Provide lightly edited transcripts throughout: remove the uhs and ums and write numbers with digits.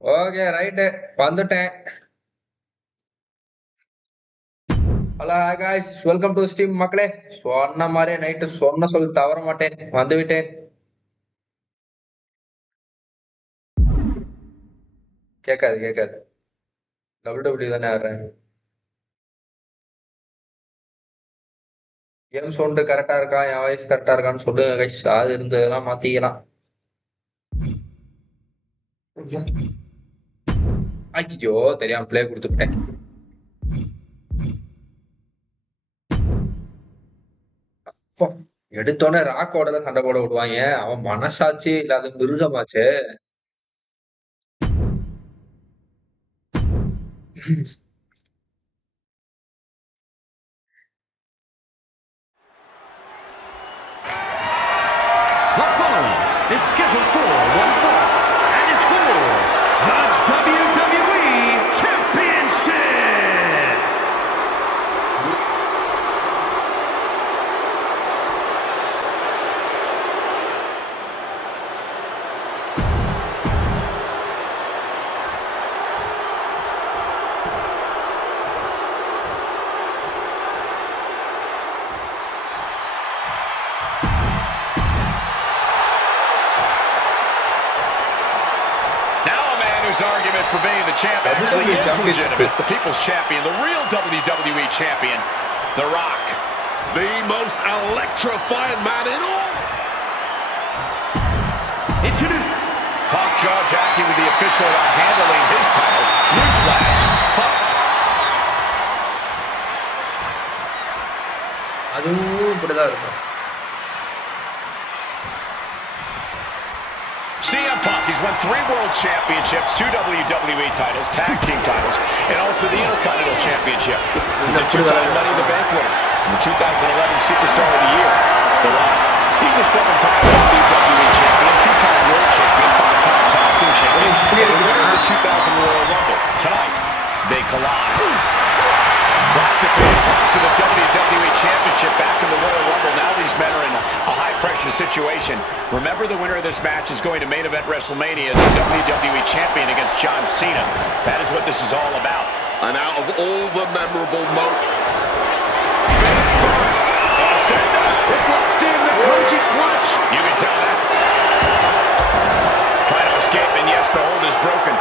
Okay right வந்துட்டேன். Hello guys, welcome to steam மக்களே. சொன்ன மாதிரியே நைட்டு சொல் தவற மாட்டேன், வந்து விட்டேன். கேட்காது கேட்காது. WWE தானே ஆடுறேன். கேம் சவுண்டு கரெக்டா இருக்கா, என் வாய்ஸ் கரெக்டா இருக்கான்னு சொல்லுங்க கைஸ். அது இருந்ததுலாம் மாத்திக்கலாம். ஐயோ தெரியாம பிளே கொடுத்துட்டேன். எடுத்தோடனே ராக்கோட தான் சண்டை போட விடுவாங்க. அவன் மனசாட்சி இல்லாத மிருகமாச்சே. The following is scheduled for one fall and is for the WWE Championship. Argument for being the champ actually is legitimate. The people's champion, the real WWE champion, The Rock. The most electrifying man in all. Introduce Punk jaw-jacking with the official handling his title. Newsflash. அதுவும் இப்படிதான் இருக்கும். CM Punk, he's won 3 World Championships, 2 WWE titles, Tag Team titles, and also the Intercontinental Championship. He's a 2-time Money in the Bank winner, and the 2011 Superstar of the Year. The Rock, he's a 7-time WWE Champion, 2-time World Champion, 5-time Tag Team Champion, and winner of the 2000 Royal Rumble. Tonight, they collide. Rock defeated Punk for the WWE Championship back in the Royal Rumble. Now these men are in a high-pressure situation. Remember, the winner of this match is going to main event WrestleMania as the WWE Champion against John Cena. That is what this is all about. And out of all the memorable moments, Face first. it's locked in the Koji clutch. You can tell that's trying to escape, and yes, the hold is broken.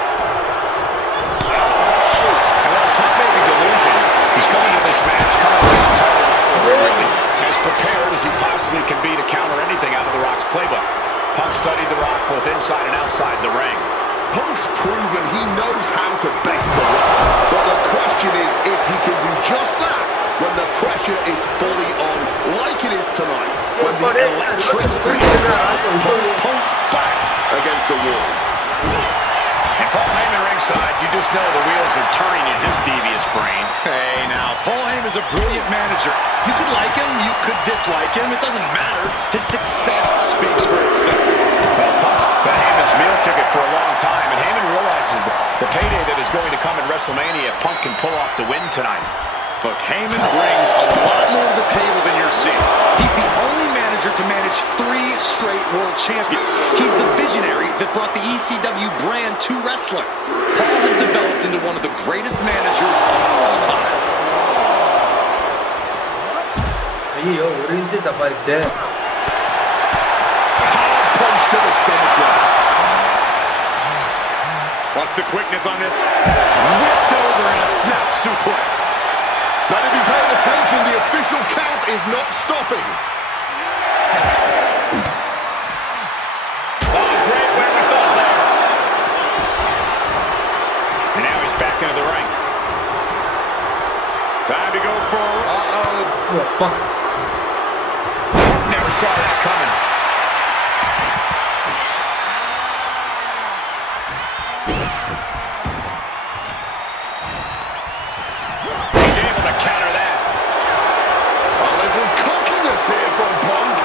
And while Punk may be delusional, he's coming to this match, coming to this entire really as prepared as he possibly can be to counter anything out of The Rock's playbook. Punk studied The Rock both inside and outside the ring. Punk's proven he knows how to best the Rock, but the question is if he can do just that when the pressure is fully on, like it is tonight, when the electricity puts Punk's back against the wall. And Paul Heyman ringside, you just know the wheels are turning in his devious brain. Hey, now, Paul Heyman's a brilliant manager. You could like him, you could dislike him, it doesn't matter. His success speaks for itself. Well, Punk's been Heyman's meal ticket for a long time, and Heyman realizes the payday that is going to come in WrestleMania if Punk can pull off the win tonight. Look, Heyman brings a lot more to the table than you're seeing. He's the only manager to manage 3 straight world champions. He's the visionary that brought the ECW brand to wrestling. Paul has developed into one of the greatest managers of all time. ஐயோ ஒரு inch தப்பாயிருச்சு. Hard punch to the stomach drop. Watch the quickness on this. Whipped over in a snap suplex. Better be paying attention, the official count is not stopping. Oh, great wherewithal there. And now he's back into the ring. Time to go for... அப்பா, Never saw that coming. He's able to counter that. A little cockiness here from Punk.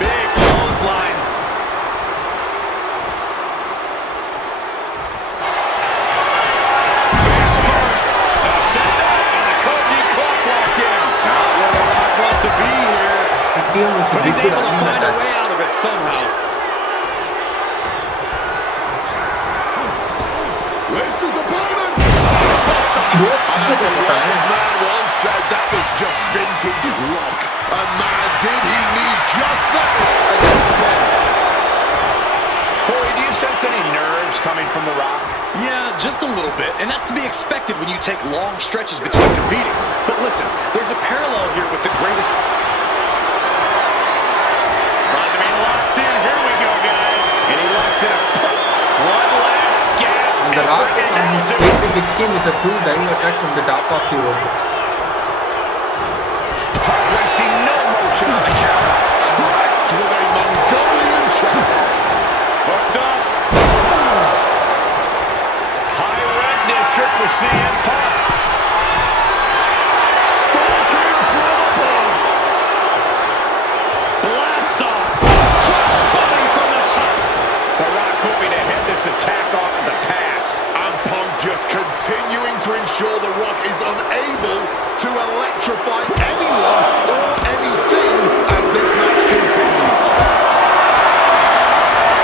Big clothesline. Face first. Now set that. And the Koji clutch him with But big he's able to running find a way attacks. out of it somehow. This is opponent. Spinebuster. As a wise man once said, that was just vintage rock. And man, did he need just that against Punk. Corey, do you sense any nerves coming from The Rock? Yeah, just a little bit, and that's to be expected when you take long stretches between competing. But listen, there's a parallel here with the greatest... About to be locked in. Here we go, guys. And he locks it up. One last gasp. And the Rock is on his way to hit him with a full diving attack from the top of the rope. Wasting no motion on the counter. Cracked with a Mongolian chop. Hooked up. High red district for CM Punk. Stalking from above. Blast off. Crossbody from the top. The Rock hoping to head this attack off at the pass. And Punk just continuing to ensure The Rock is unable to electrify anyone or anything as this match continues.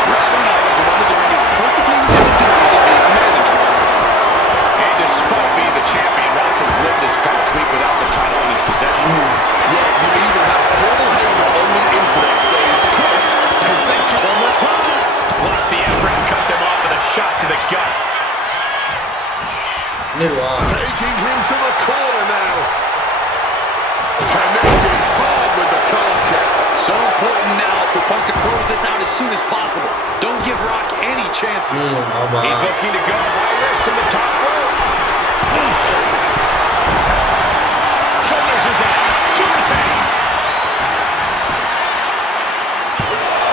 Grabbing items under the ring is perfectly within the duties of a manager. And despite being the champion, Rock has lived this past week without the title in his possession. Yeah, you even have Paul Heyman on the internet saying, quote, possession From the top. Block the effort and cut them off with a shot to the gut. taking him to the corner now. Connected hard with the calf kick. So important now for Punk to close this out as soon as possible. Don't give Rock any chances. He's looking to go high risk from the top rope. Shoulders are down. To retain.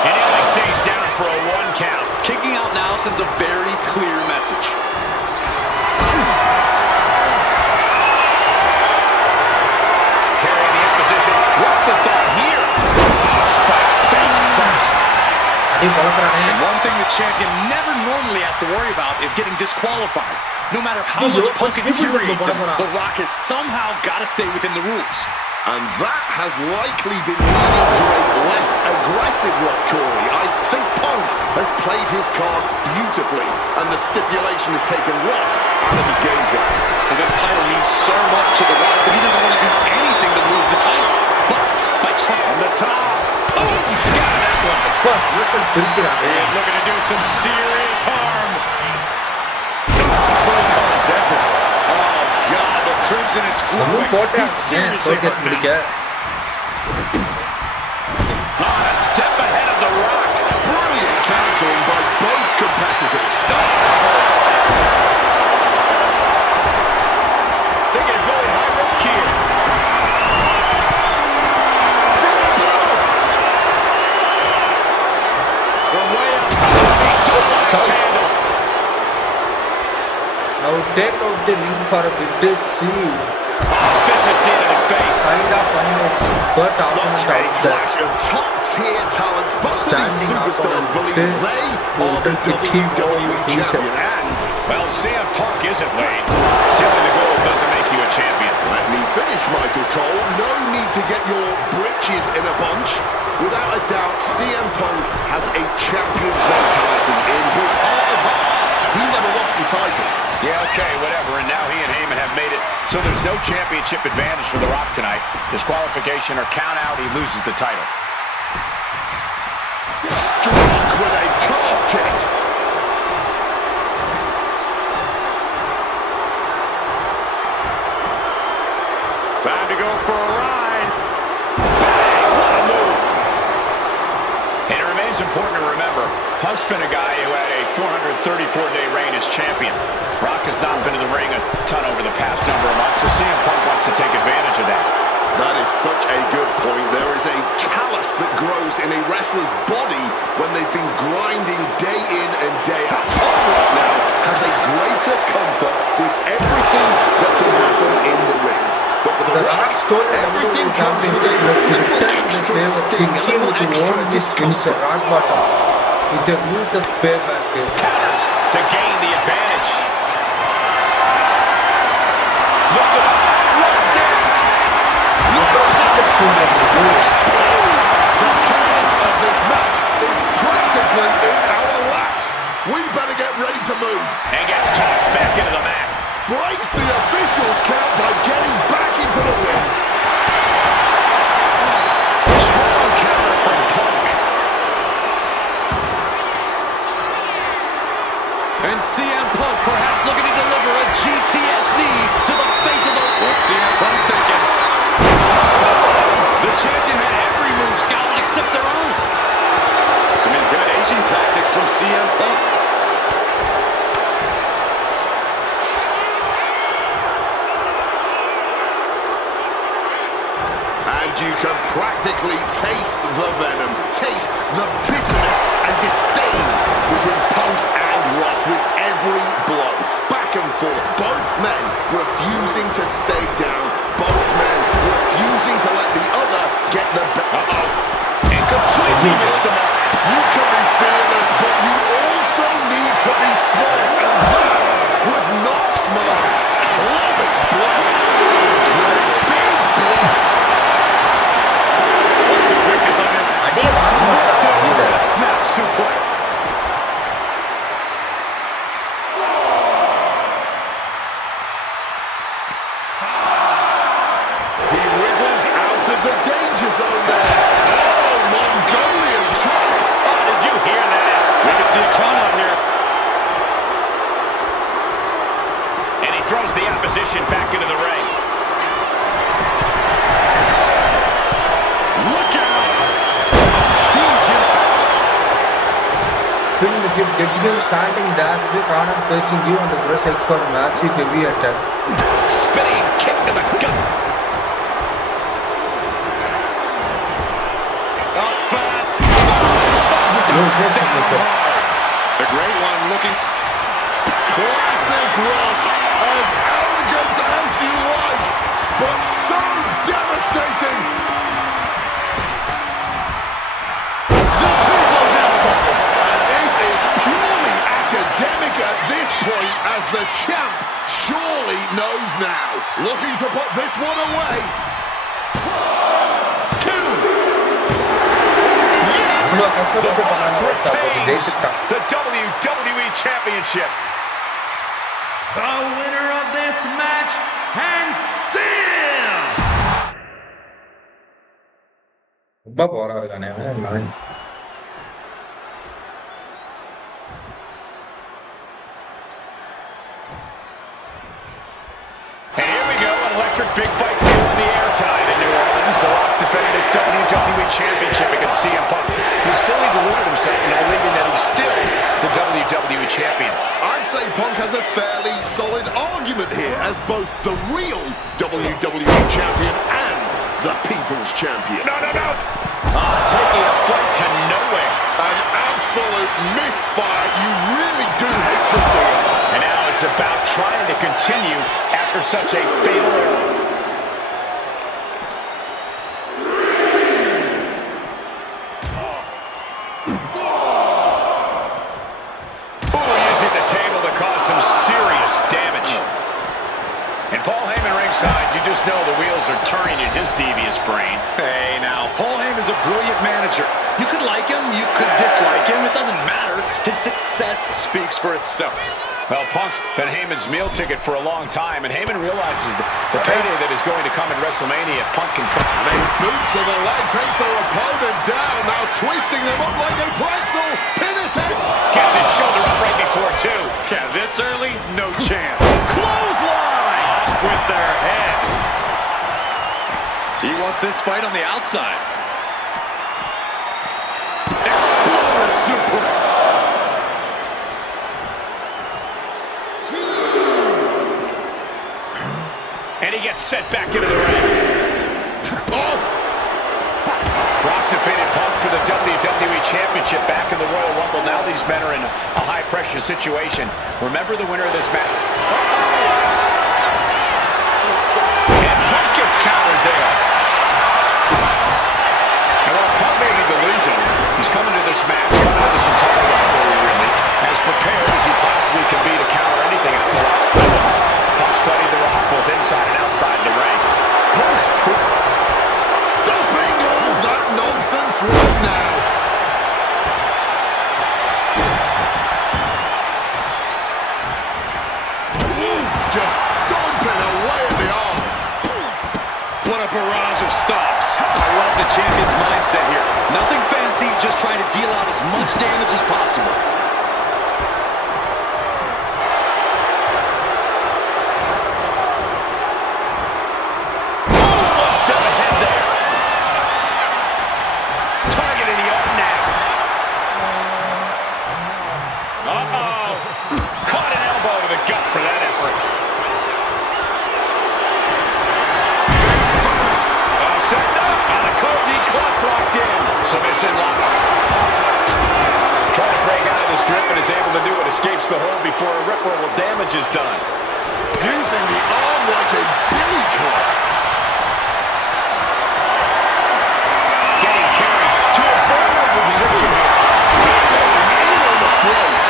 And he only stays down for a 1 count. Kicking out now sends a very clear message. Carrying the opposition. What's the thought here? Spike face first. And one thing the champion never normally has to worry about is getting disqualified. No matter how much Punk infuriates him, The Rock has somehow got to stay within the rules. And that has likely been leading to a less aggressive Rock, Corey. I think Punk has played his card beautifully, and the stipulation has taken Rock out of his game plan. And this title means so much to The Rock that he doesn't want to do anything to lose the title. But by trying On the top. Oh, he scattered that one. He is looking to do some serious harm. so-called dentist. Oh, God, the crimson is flowing. He's seriously hurt now. On a step ahead of The Rock. Brilliant countering by both competitors. They get very high risk here. From above. From way up top, he double axe handle. Now take out the ring for a bit. See. Vicious knee to the face. Kind of funniness, but Such a out there. clash of top-tier talents. Both of these Standing up superstars on believe this, they are the to keep WWE going. champion. And Well, CM Punk isn't Wade. Stealing the gold doesn't make you a champion. let me finish, Michael Cole. No need to get your britches in a bunch. Without a doubt, CM Punk has a champion's mentality in his heart of hearts. He never lost the title. Yeah, okay, whatever. And now he and Heyman have made it so there's no championship advantage for The Rock tonight. Disqualification or count out, he loses the title. Struck with a calf kick. Time to go for a ride. Bang! What a move. And it remains important to remember, Punk's been a guy who had a 434-day reign as champion. Rock has not been in the ring a ton over the past number of months, so CM Punk wants to take advantage of that. That is such a good point. There is a callus that grows in a wrestler's body when they've been grinding day in and day out. Punk right now has a greater comfort with everything that can happen in the ring. But for The The Rock Rock, stole everything the comes with a championship. little extra sting, a little extra discomfort. Rock bottom with a root of payback. Counters to gain the advantage. Look at what's next. Successful from the first. to move. And gets tossed back into the mat. Breaks the official's count by getting back into the ring. Strong counter from Punk. And CM Punk perhaps looking to deliver a GTS knee to the face of the... What's CM Punk thinking? The champion had every move scouted except their own. Some intimidation tactics from CM Punk. And you can practically taste the venom, taste the bitterness and disdain between Punk and Rock with every blow. Back and forth, both men refusing to stay down, both men refusing to let the other get the better. And completely missed the mark. You can be fearless, but you also need to be smart, and that was not smart. Clubbing blow, soaked with a big blow. A snap suplex. He wriggles out of the danger zone there. Oh, Mongolian chop. Oh, did you hear that? We can see a count out here. And he throws the opposition back into the ring. Look out! Huge impact. Film the gift, get him standing dash with Anand facing you on the brace X for a massive heavy attack. Spinning kick to the gut. It's up fast. The great one looking. Classic Rock, as arrogant as you like, but so devastating. The people's elbow. And it is purely academic at this point, as the champ surely knows now. Looking to put this one away. Retains the WWE Championship. The winner of this match, and still ரொம்ப போரா இருக்கானே அவன். And here we go, an electric big fight fueling the airtime in New Orleans. The Rock defended his WWE Championship against CM Punk, who's fully deluded himself into believing that he's still the WWE Champion. I'd say Punk has a fairly solid argument here as both the real WWE Champion and the People's Champion. No. Taking a flight to nowhere. An absolute misfire. You really do hate to see it. And now it's about trying to continue after such a fatal error. Using the table to cause some serious damage. And Paul Heyman ringside, you just know the wheels are turning in his devious brain. Hey, now, Paul Heyman's a brilliant manager. You could like him, you could dislike him. It doesn't matter. His success speaks for itself. Well, Punk's been Heyman's meal ticket for a long time, and Heyman realizes the payday that is going to come in WrestleMania if Punk can put him in. Boot to the leg takes their opponent down, now twisting them up like a pretzel. Pin attempt. Gets his shoulder up right before two. Yeah, this early, no chance. Clothesline. Off with their head. He wants this fight on the outside. Exploder suplex. And he gets set back into the ring. Oh. Rock defeated Punk for the WWE Championship back in the Royal Rumble. Now these men are in a high-pressure situation. Remember the winner of this match. And Punk gets countered there. And while Punk may be delusional, he's coming to this match, coming to this entire rivalry, really, as prepared as he possibly can be to counter anything after the last promo. Punk studied the Rock both inside and outside the ring. Punk's stopping all that nonsense right now. I love the champion's mindset here. Nothing fancy, just trying to deal out as much damage as possible. One step ahead there. Target in the arm now. Uh-oh. Caught an elbow to the gut for that effort. Set up, and the Koji clutch locked in. Submission lock. Trying to break out of this grip and is able to do it. Escapes the hold before irreparable damage is done. Using the arm like a billy club. Getting carried to a vulnerable position here. Going in on the throat.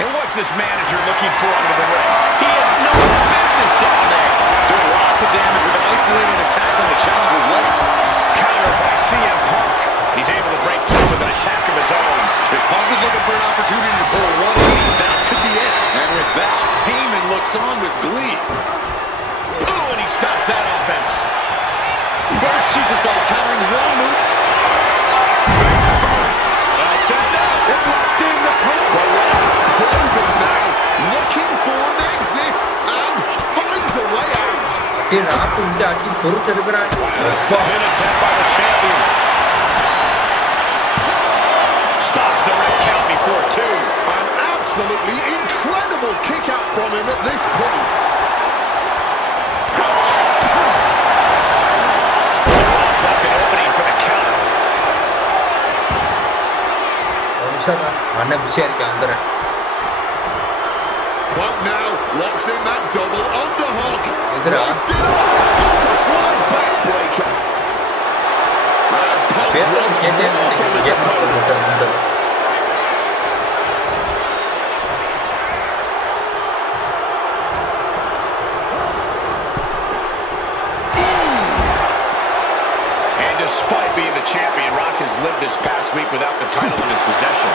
And what's this manager looking for under the ring? He has no business down there. Doing lots of damage with an isolated attack on the challenger's leg. Countered by CM Punk. He's able to break through with an attack of his own. If Punk is looking for an opportunity to pull a 180, that could be it. And with that, Heyman looks on with glee. Ooh, and he stops that offense. Both superstars countering one move. Face first. Set up. It's locked in the cover. Probing now, looking for an exit, and finds a way out. ராக்கு விட்டு அடி பொறிச்செடுக்கிறான். Good attempt by the champion. Stops the ref count before two. An absolutely incredible kick out from him at this point. Left an opening for the counter. ஒரு நிமிஷம் தான் அண்ணன் பிஸியா இருக்கேன் வந்துடுறேன். Punk now locks in that double underhook. Idhra. Hoist it up. Butterfly backbreaker. And Punk பேசுறது wants கேட்டே more from his opponent. And despite being the champion, Rock has lived this past week without the title in his possession.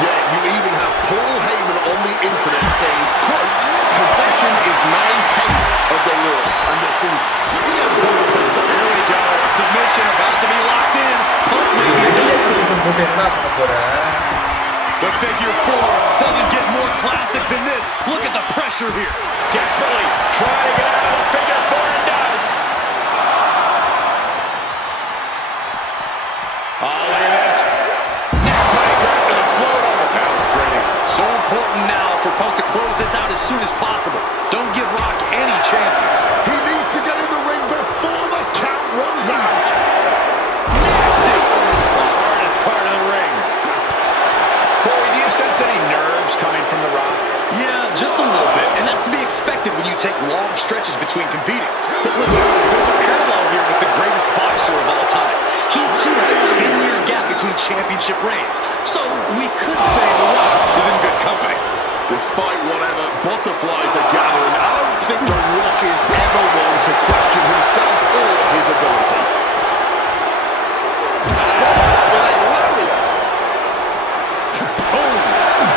Yeah, you even have Paul Heyman on the internet saying, quote, possession is 9/10 of the law. And that since CM Punk possession... Here we go. Submission about to be locked in. Punk may be done for. போட்டு என்ன சொல்ல போற? But figure four doesn't get more classic than this. Look at the pressure here. Desperately trying to get out of the figure four and does. Oh, look at this. Neckbreaker to the float over. That was brilliant. So important now for Punk to close this out as soon as possible. Don't give Rock any chances. He needs to get in the ring before the count runs out. Nasty. The hardest part of the ring. Corey, do you sense any nerves coming from The Rock? Yeah, just a little bit. And that's to be expected when you take long stretches between competing. But listen, there's a parallel here with the greatest boxer of all time. He too had a 10-year gap between championship reigns. So we could say The Rock is in good company. Despite whatever butterflies are gathering, I don't think The Rock is ever one to question himself or his ability. Followed up with a lariat. Boom!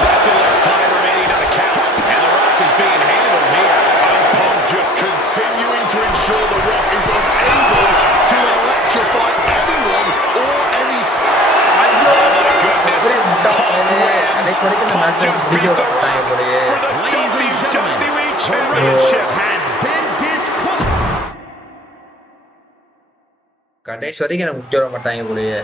Less than less time remaining on the count. And The Rock is being handled here. And Punk just continuing to ensure The Rock is unable to electrify anyone or anything. Oh, my goodness. Punk wins. கடைசி வரைக்கும் இந்த Punk match just முடிஞ்ச beat The விட்டாங்க Rock போலயே. for the Ladies and gentlemen, WWE Championship. has been disqualified. கடைசி வரைக்கும் எனக்கு முடிச்சு வர மாட்டாங்க போலயே.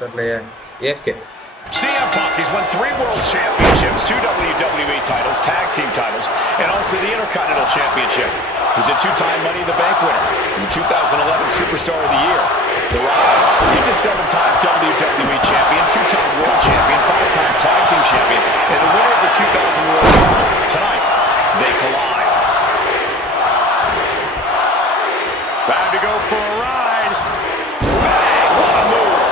தெரியலையே. AFK. CM Punk, he's won 3 World Championships, 2 WWE titles, tag team titles, and also the Intercontinental Championship. He's a 2-time Money in the Bank winner and the 2011 Superstar of the Year. The Rock, he's a 7-time WWE Champion, 2-time World Champion, 5-time Tag Team Champion, and the winner of the 2000 World Rumble. Tonight, they collide. Time to go for a ride. Bang! What a move!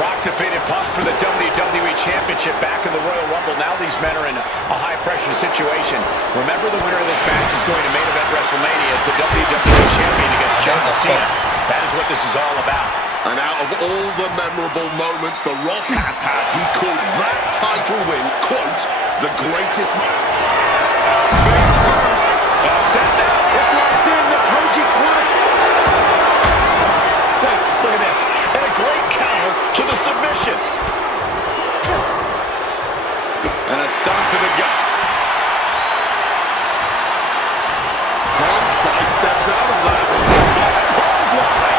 Rock defeated Punk for the WWE Championship back in the Royal Rumble. Now these men are in a high-pressure situation. Remember, the winner of this match is going to main event WrestleMania as the WWE Champion against John Cena. That is what this is all about. And out of all the memorable moments The Rock has had, he called that title win, quote, the greatest. Face first. Set down. It's locked in. The Koji clutch. Wait, look at this. And a great counter to the submission. And a stomp to the gut. Punk sidesteps out of that. Clothesline.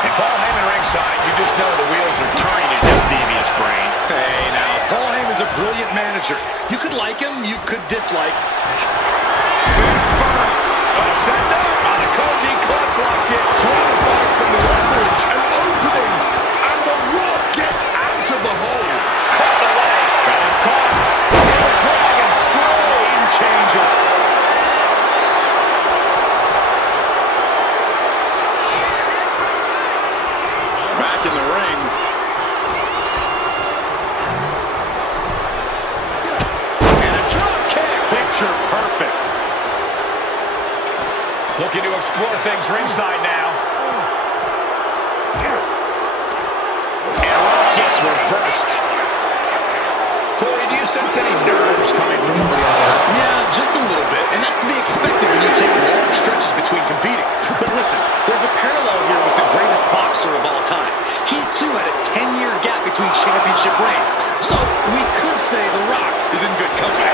And Paul Heyman ringside, you just know the wheels are turning in his devious brain. Hey, now, Paul Heyman's a brilliant manager. You could like him, you could dislike. Face first. Send up. On the Koji clutch locked in. Trying to find some leverage, an opening, and The Rock gets out of the hole. Caught the leg. Got him caught. And a dragon screw. Game changer. Back in the ring. And a drop kick. Picture perfect. Looking to explore things ringside now. And Rock gets reversed. Corey, do you sense any nerves coming from the ring? Yeah, just a little bit, and that's to be expected when you take long stretches between competing. But listen, there's a parallel here with the greatest boxer of all time. He, too, had a 10-year gap between championship reigns. So we could say The Rock is in good company.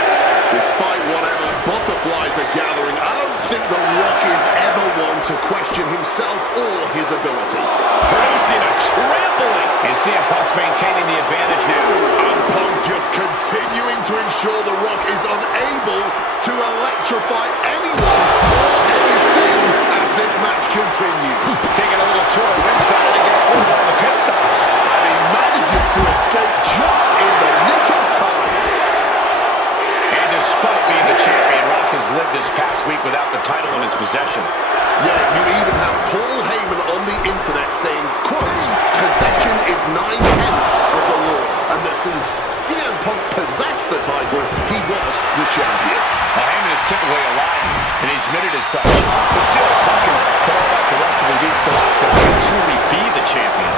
Despite whatever butterflies are gathering, I don't think The Rock is ever one to question himself or his ability. Producing a trampling. And CM Punk's maintaining the advantage now. And Punk just continuing to ensure The Rock is unable to electrify anyone or anything as this match continues. Taking a little tour ringside against one of the pit stops. And he manages to escape just in the nick of time. And despite being the champion, Rock has lived this past week without the title in his possession. Yeah, you even have Paul Heyman on the internet saying, quote, possession is 9/10 of the law, and that since CM Punk possessed the title, he was the champion. Well, Heyman is typically a lion, and he's admitted as such. But still, Punk can put all that to rest if he beats The Rock to truly be the champion.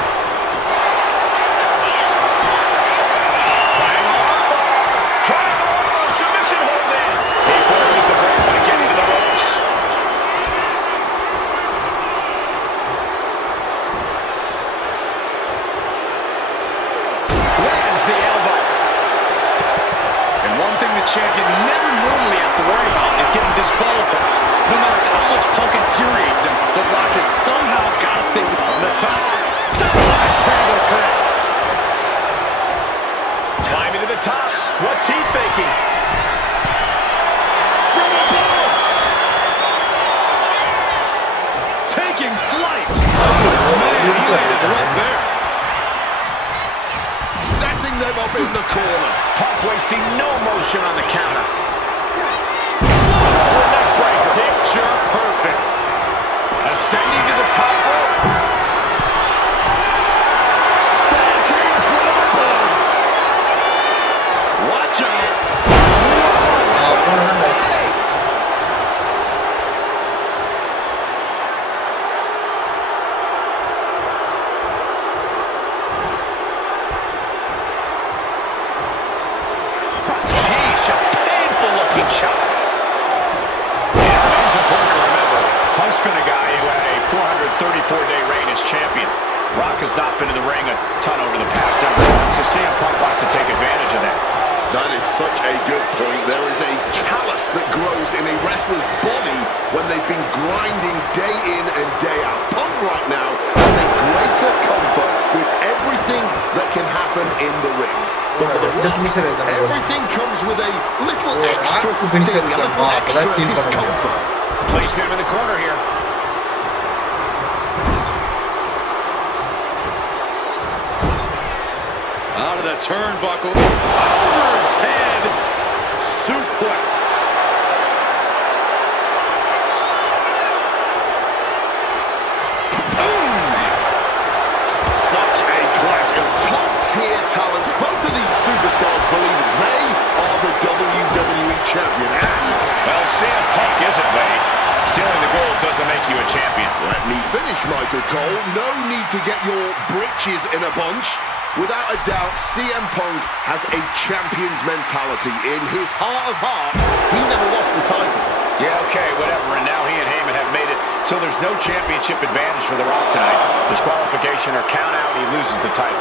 Submission hold in. He forces the break by getting to the ropes. Lands the elbow. And one thing the champion never normally has to worry about is getting disqualified. No matter how much Punk infuriates him, The Rock has somehow got to stay on the top. Double triangle connects. Climbing to the top. What's he thinking? From above! Taking flight. Man, he landed right there. Setting them up in the corner. Punk wasting no motion on the counter. Neck breaker. Picture perfect. Ascending to the top rope. Stalking from above. Watch out. Sheesh, a painful looking shot. Yeah, it's important to remember, Punk's been a guy who had a 434-day reign as champion. Rock has not been in the ring a ton over the past number of months, so CM Punk wants to take advantage of that. That is such a good point. There is a callus that grows in a wrestler's body when they've been grinding day in and day out. Punk right now has a greater comfort with everything that can happen in the ring. But for The Rock, everything comes with a little extra sting, a little extra discomfort. Place him in the corner here. Out of the turnbuckle. Overhead suplex. Such a clash of top-tier talents. Both of these superstars believe they are the WWE champion. And Well, CM Punk isn't, Wade. Stealing the gold doesn't make you a champion. champion. Let me finish, Michael Cole. No need to get your britches in a bunch. Without a doubt, CM Punk has a champion's mentality. In his heart of hearts, he never lost the title. Yeah, okay, whatever. And now he and Heyman have made it so there's no championship advantage for The Rock tonight. Disqualification or count out, he loses the title.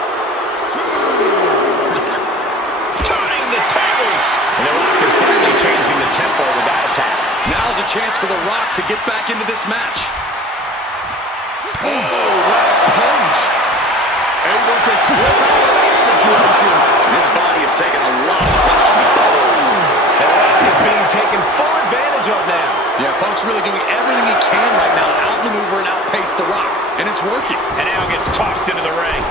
Turning the tables. And The Rock is finally changing the tempo with that attack. Now's a chance for The Rock to get back into this match. Oh, that punch! Able to slip out of that situation. His body is taking a lot of punishment. And The Rock is being taken full advantage of now. Yeah, Punk's really doing everything he can right now to outmaneuver and outpace The Rock. And it's working. And now gets tossed into the ring.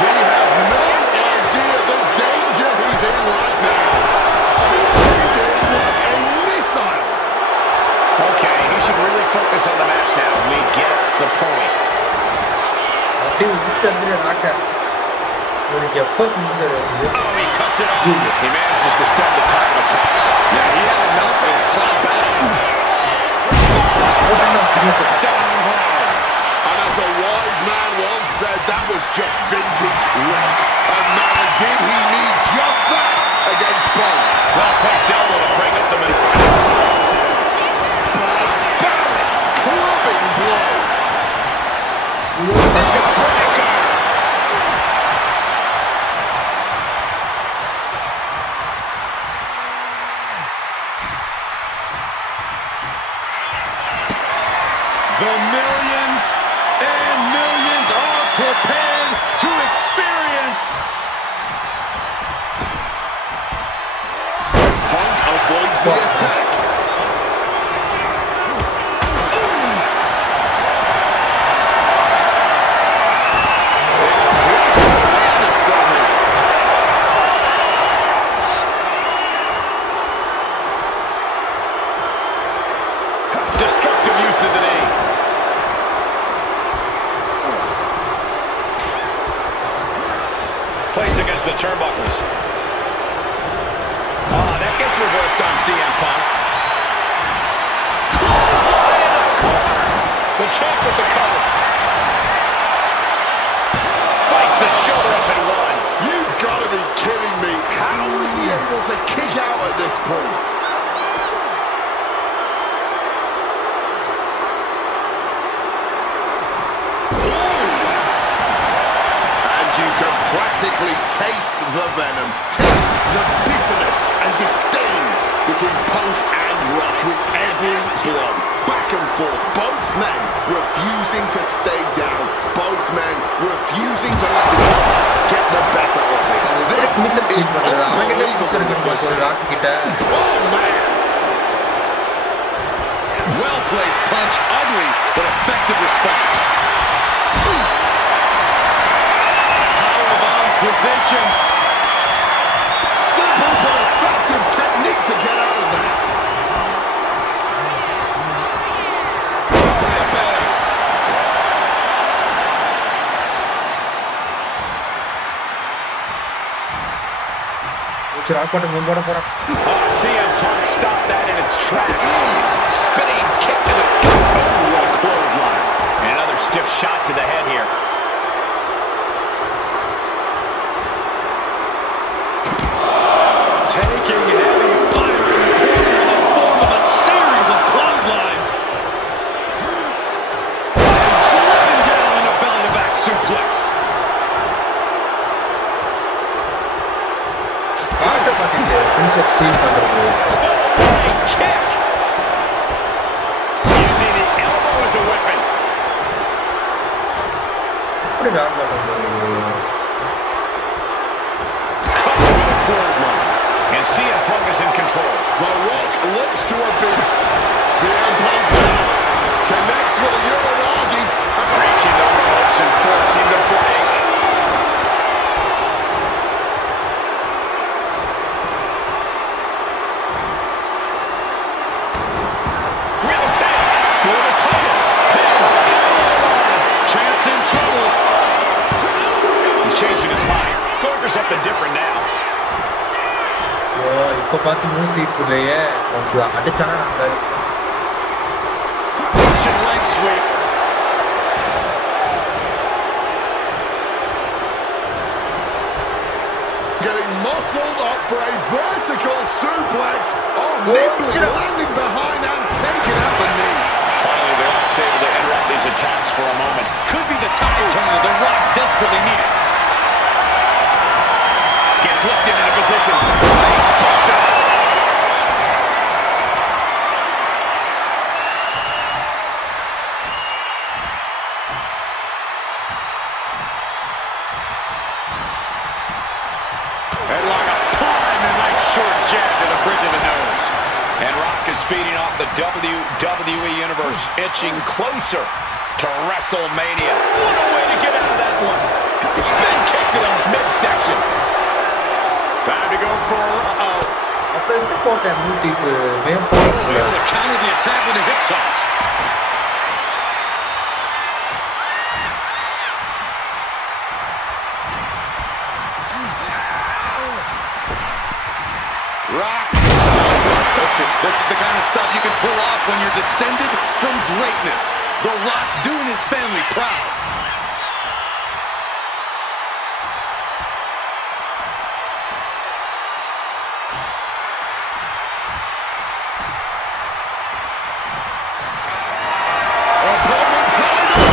He has no idea the danger he's in right now. Flying in like a missile. Okay, he should really focus on the match now. We get the point. அப்படியே உச்சத்துல ராக்க ஒரு எப்ப finisher வந்து Oh, he cuts it off. He manages to stem the title attacks. Yeah, he had enough and fought back. Down hard. And as a wise man once said, that was just vintage Rock. And man, did he need just that against Punk. Well placed elbow to bring up the middle. Barbaric, clubbing blow. The millions and millions are prepared to experience. Punk avoids the attack. Impressive awareness from him. Destructive use of the knee. Placed against the turnbuckles. That gets reversed on CM Punk. Clothesline in the corner. The champ with the cover. Fights the shoulder up and one. You've got to be kidding me. How was he able to kick out at this point? And you can practically taste the venom, taste the bitterness and disdain between Punk and Rock with every blow. Back and forth, both men refusing to stay down, both men refusing to let the other get the better of it. This finisher is feel பண்றது அவங்கிட்ட unbelievable. Finisher இருக்கு ஒரு rock கிட்ட Oh man! Well-placed punch, ugly but effective response. Powerbomb position. Simple but effective technique to get out of that. Rock போட்டு முன்போட போறான் CM Punk stopped that in its tracks. Spinning kick to the gut. Oh, what a clothesline. And another stiff shot to the head here. Taking heavy fire in the corner in the form of a series of clotheslines. And driven down in a belly-to-back suplex. காட்ட மாட்டேங்குது finisher steel பண்றது Big kick. Using the elbow as a weapon. எப்படி rock பண்றது Covered with a clothesline. And CM Punk is in control. The Rock looks to have been CM Punk connects with a Uranagi. Reaching the ropes and forcing the break. With a pin for the title. Champ's in trouble. He's changing his mind. Going for something different now. இப்போ பார்த்து மூத்தி இல்லையே அடிச்சானா நாங்கள் Russian leg sweep. Getting muscled up for a vertical suplex. Oh, nimbly landing behind and taking out the knee. Finally, The Rock's able to interrupt these attacks for a moment. Could be the tide turner The Rock desperately needed. Gets lifted into position. Face buster. Headlock applied and a nice short jab to the bridge of the nose. And Rock is feeding off the WWE Universe, inching closer to WrestleMania. What a way to get out of that one. Spin kick to the midsection. Time to go for அப்ப எப்படி போட்டேன் மூட்டிஸ் ma'am Able to counter the attack with a hip toss. Rock. This is the kind of stuff you can pull off when you're descended from greatness. The Rock doing his family proud. Opponent title.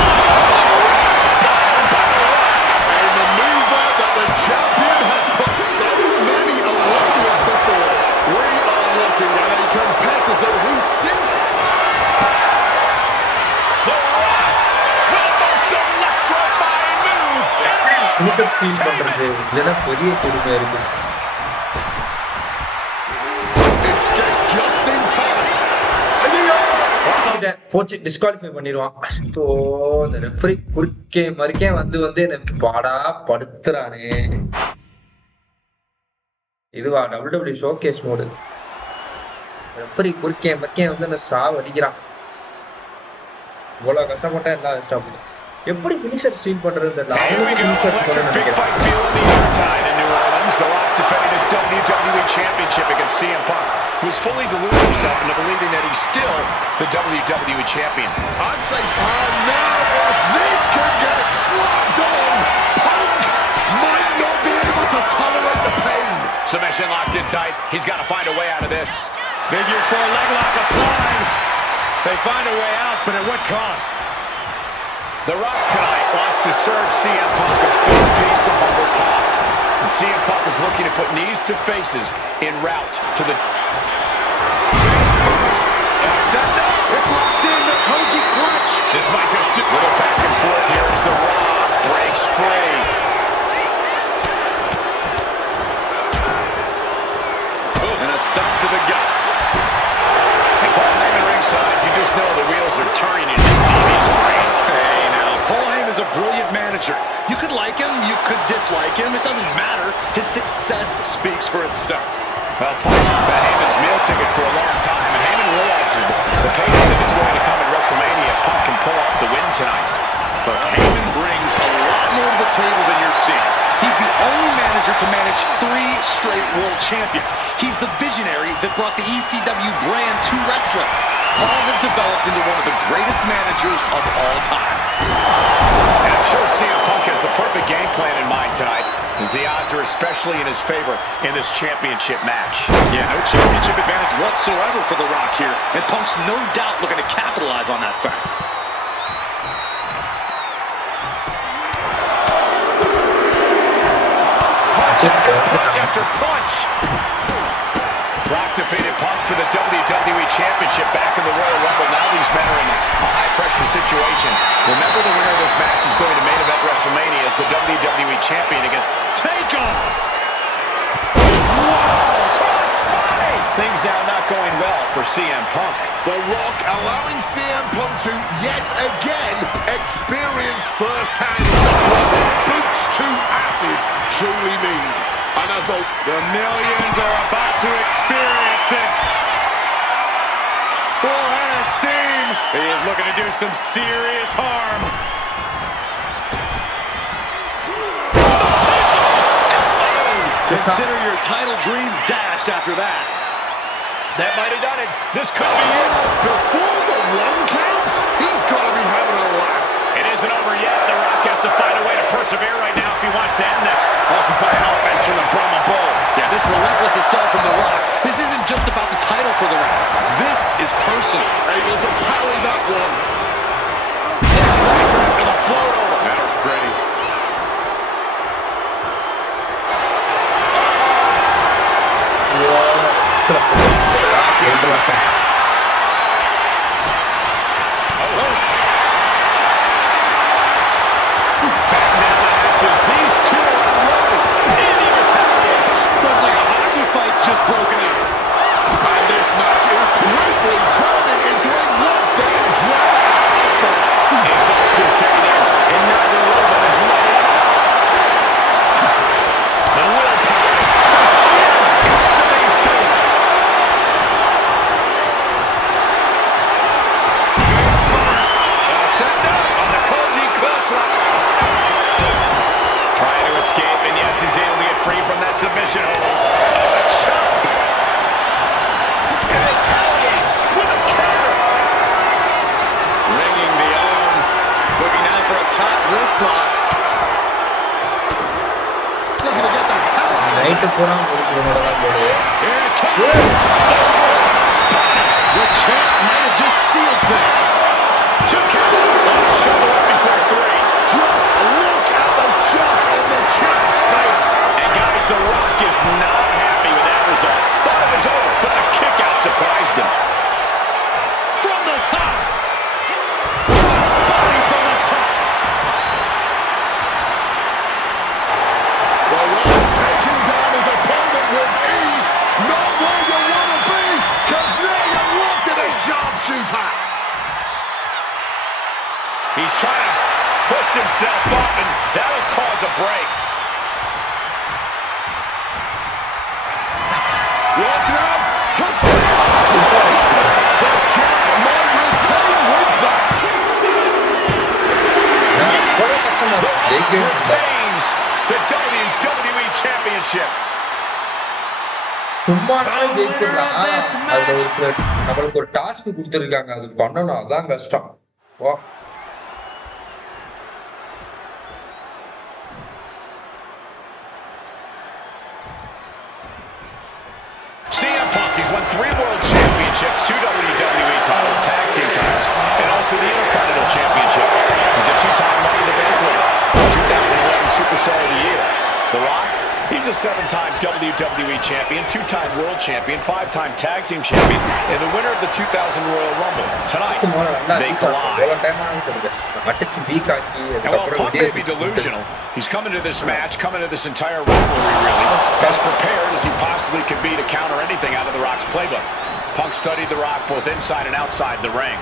A maneuver that the champion has put so many away with before. We are looking at a competitor who's simply The Rock with the most electrifying move. Finisher steel பண்றது இல்லைன்னா பெரிய கொடுமையா இருக்கு. escaped just in time. போச்சு disqualify பண்ணிடுவான். அஸ்தோ இந்த referee குறுக்கே மறுக்கே வந்து எனக்கு பாடா படுத்துறானே. இதுவா WWE ஷோகேஸ் மோடு. ரெஃபரி குறுக்கே மறுக்கே வந்து என்ன சாவு அடிக்கிறான். இவ்வளவு கஷ்டப்பட்டா எல்லாம் வேஸ்ட் ஆகுது. எப்படி ஃபினிஷர் ஸ்டீல் பண்றது தெரியல. அவனுக்கு ஃபினிஷர் It's a பண்ணணும்னு big நினைக்கிறேன். fight feel in the airtime in New Orleans. The Rock defending his WWE Championship against CM Punk, who's fully deluded himself into believing that he's still the WWE Champion. I'd say, now if this could get slapped on, Punk might not be able to tolerate the pain. Submission locked in tight. He's got to find a way out of this. Figure 4 leg lock applied. They find a way out, but at what cost? The Rock tonight wants to serve CM Punk a big piece of humble pie. And CM Punk is looking to put knees to faces en route to the... Face first. Set up. It's locked in, the Koji clutch. This might just do... Little back and forth here as The Rock breaks free. And a stomp to the gut. And Paul Heyman ringside, you just know the wheels are turning in his TV's brain. Hey, now, Paul Heyman's a brilliant manager. You could like him, you could dislike him. It doesn't matter. His success speaks for itself. Well, Punk's been Heyman's meal ticket for a long time, and Heyman realizes the payday that is going to come at WrestleMania if Punk can pull off the win tonight. But Heyman brings a lot more to the table than you're seeing. He's the only manager to manage 3 straight world champions. He's the visionary that brought the ECW brand to wrestling. Paul has developed into one of the greatest managers of all time. And I'm sure CM Punk has the perfect game plan in mind tonight, as the odds are especially in his favor in this championship match. Yeah, no championship advantage whatsoever for The Rock here, and Punk's no doubt looking to capitalize on that fact. Punch after punch. Rock defeated Punk for the WWE Championship back in the Royal Rumble. Now these men are in a high-pressure situation. Remember, the winner of this match is going to main event WrestleMania as the WWE Champion again. Takeoff! Things now not going well for CM Punk. The Rock allowing CM Punk to yet again experience firsthand just what boots to asses truly means. And as The millions are about to experience it. Full head of steam. He is looking to do some serious harm. Consider your title dreams dashed after that. That might have done it. This could be it. before the 1 count, he over yet. The Rock has to find a way to persevere right now if he wants to end this. Ultimate offense from the Brahma Bull. Yeah, this relentless assault from The Rock. This isn't just about the title for The Rock. This is personal. Able to parry that one. And the float over. That was pretty. These two are unloaded. And he retaliates. Looks like a hockey fight's just broken out. And this match is swiftly turning into a lockdown drag. Exhaustion setting in, and neither one of them is letting up. The willpower, the sheer guts of these two. Face first, set up on the Koji Clutchlock. Trying to escape, and yes, he's able to get free from that submission hold. Oh, a chop! And retaliates with a counter. Ringing the arm. Looking out for a top wrist block. Looking to get the hell out of night பூரா முடிச்சு தான் போடு. Here it comes. The champ might have just sealed things. 2 count. Shoulder up before 3. Just look at the shot on the champ's face. And guys, The Rock is not happy with that result. Thought it was over, but the kick out surprised him. From the top. Crossbody from the top. The Rock taking down his opponent with ease. Not where you want to be, because now you're locked in a sharpshooter. He's trying to push himself up, and that'll cause a break. Walking out, hooks it in. The champ might retain with that. The Rock retains the WWE Championship. சும்மானாலும் ஜெயிச்சிடலாம். அதுல ஒரு சில நம்மளுக்கு ஒரு task கொடுத்துருக்காங்க, அது பண்ணணும், அதான் கஷ்டம். வா CM Punk, he's won 3 World Championships, 2 WWE titles, Tag Team titles, and also the Intercontinental Championship. He's a 2-time Money in the Bank winner, 2011 Superstar of the Year. The Rock, he's a 7-time WWE Champion, 2-time World Champion, 5-time Tag Team Champion, and the winner of the 2000 Royal Rumble. Tonight, they collide. And while Punk may be delusional, he's coming to this match, coming to this entire rivalry really, as prepared as he possibly can be to counter anything out of The Rock's playbook. Punk studied The Rock both inside and outside the ring.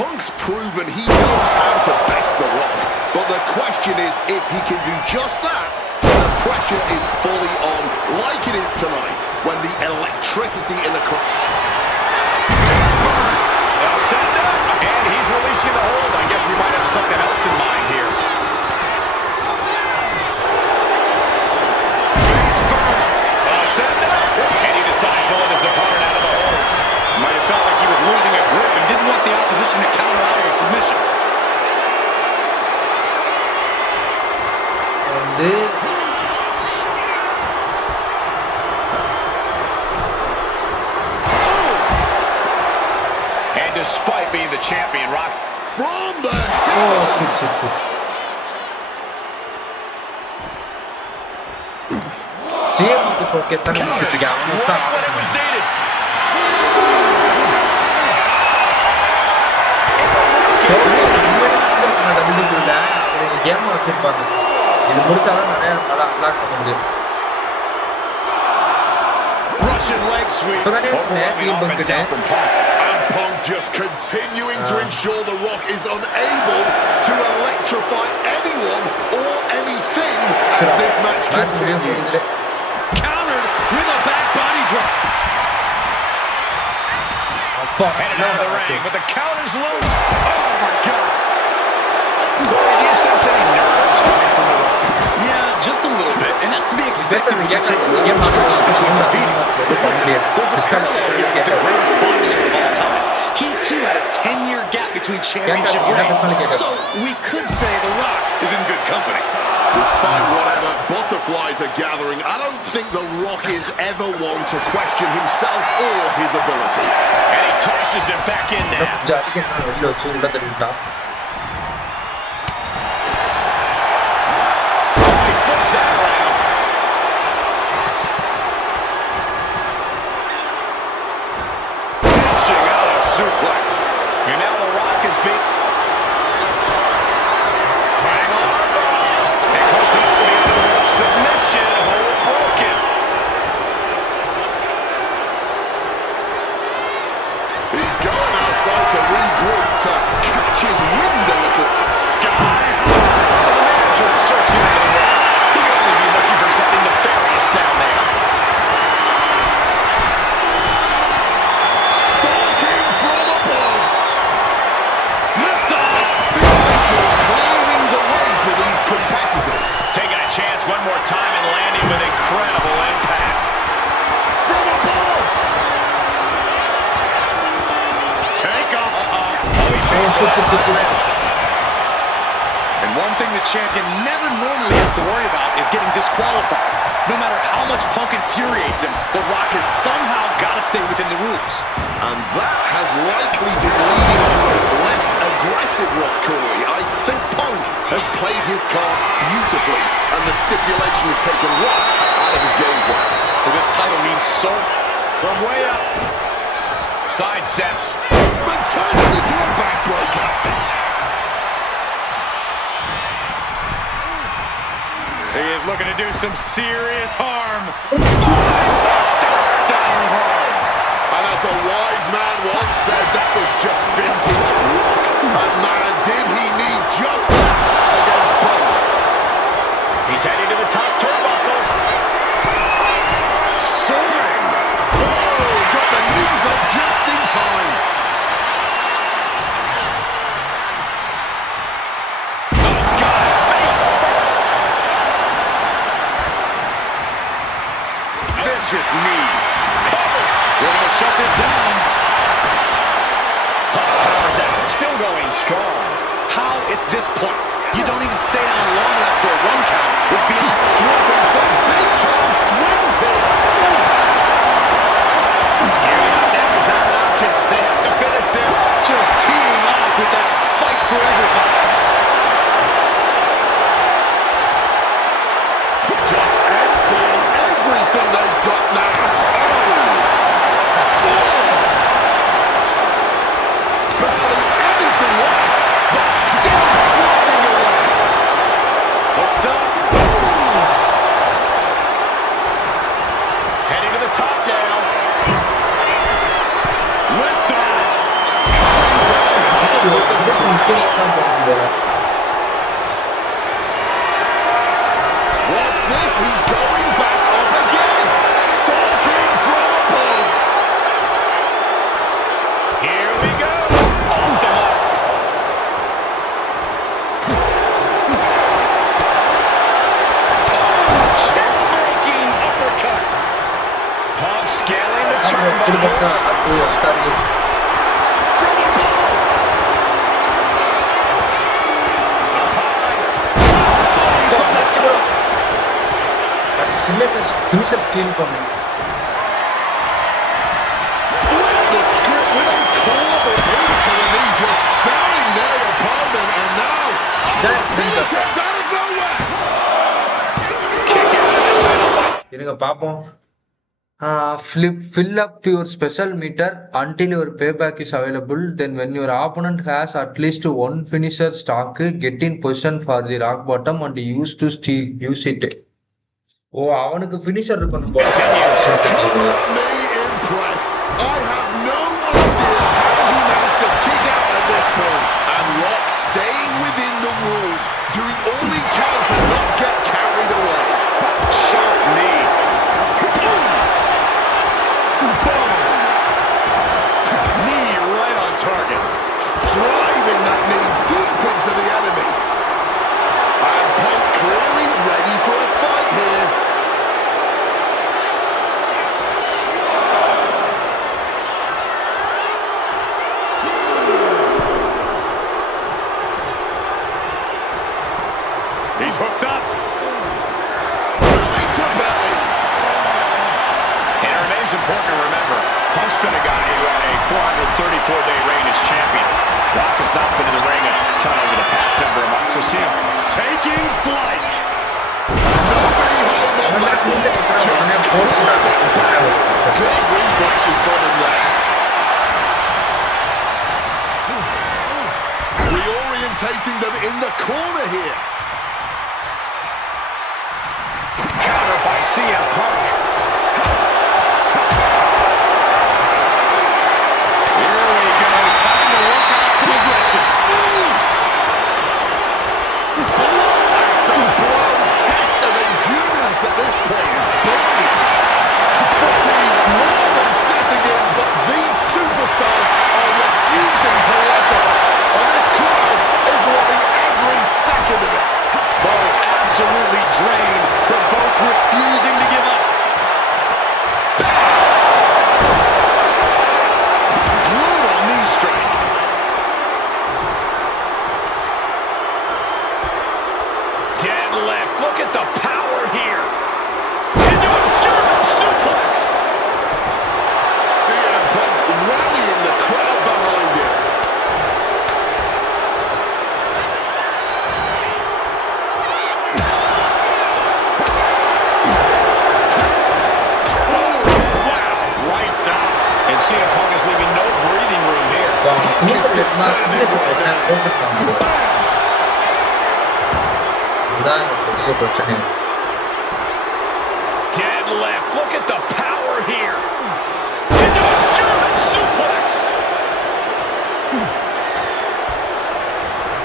Punk's proven he knows how to best The Rock, but the question is if he can do just that when the pressure is fully on, like it is tonight, when the electricity in the crowd. Face first, set up, and he's releasing the hold. I guess he might have something else in mind here. Face first, set up, and he decides to let his opponent out of the hold. Might have felt like he was losing a grip and didn't want the opposition to counter out of a submission. And despite being the champion, Rock From the CM showcase தான முடிச்சிட்டு இருக்காங்க. whatever's needed. Game வச்சிருப்பாங்க. இது முடிச்சாதான் நிறைய நல்லா unlock பண்ண முடியும். Russian leg sweep. Overwhelming offense down from Punk. And Punk just continuing to ensure The Rock is unable to electrify anyone or anything as this match continues. Countered with a back body drop. Headed out of the ring, but the counters loose. Oh my God. Do you sense any nerves coming from The Rock? Yeah, just a little bit, and that's to be expected when you take Yeah, one punch between the feet. Listen, there's a This kind of parallel here with the greatest boxer of all time. He too had a 10-year gap between between championship reigns. So we could say The Rock is in good company. Despite whatever butterflies are gathering, I don't think The Rock is ever one to question himself or his ability. And he tosses him back in now. வெளியில வச்சு உள்ள தள்ளிட்டான். He flips that around. Dishing out a suplex. And now The Rock is beat. Hang on. And close it up to the end of the rope. Submission. Hold broken. He's going outside to regroup, to catch his wind a little. Sky high. The manager is searching into the Rock. He could only be looking for something nefarious down there. Stalking from above. Lift off. The official clearing the way for these competitors. Taking a chance one more time and landing with incredible impact. From above. Take off. And one thing the champion never normally has to worry about is getting disqualified. No matter how much Punk infuriates him, The Rock has somehow got to stay within the rules. And that has likely been leading to a less aggressive Rock, Corey. I think Punk has played his card beautifully, and the stipulation has taken Rock out of his game plan. Well, this title means so From way up. Side steps. But turns it into a backbreaker. He is looking to do some serious harm. Down hard. And as a wise man once said, that was just vintage Rock. And man, did he need just that against Punk. He's heading to the top turnbuckle. Soaring. Oh, got the knees up just in time. Vicious knee. We're going to shut this down. Powers out. Still going strong. how at this point you don't even stay down long enough for a 1 count is beyond. Swapping some big-time swings here. Oof. Giving up now is not an option. They have to finish this. Just teeing off with that fight for everybody. Just emptying everything they've got now. Barely anything left, but still slipping away. Hooked up. Heading to the top now. Lift off. Coming down hard with the splash. What's this? He's going back up again. Stalking from above. Here we go. Off the mark. Check-breaking uppercut. Punk scaling the திரும்ப turnbuckles. From above. Finisher steel பண்ணு Flipped the script with a clever boot to the knee, just felling their opponent, and now That pin is a- attempt out of nowhere. இருங்க பார்ப்போம் fill up your special meter until your payback is available. Then when your opponent has at least one finisher stock, get in position for the rock bottom and use it. ஓ அவனுக்கு finisher இருக்கணும் போல. Me impressed. I have no idea how he managed to kick out at this point. And Rock staying within the rules, doing all he can to not get carried away. Sharp knee. Knee right on target. Driving that knee deep into the enemy. And Punk clearly ready for a fight here. Rock has not been in the ring a ton over the past number of months, so see him taking flight. Nobody held on that one. Just great reflexes from him there. Reorientating them in the corner here. Counter by CM Punk. Here we go. Time to work out some aggression. Blow after blow. Test of endurance at this point. Fatigue more than setting in, but these superstars are refusing to let up. And this crowd is loving every second of it. Both absolutely drained, but both refusing to give up. Brutal knee strike. Deadlift. Look at the power here. Into a German suplex. CM Punk rallying the crowd behind him. CM Punk is leaving no breathing room here. Deadlift. Look at the power here. Into a German suplex.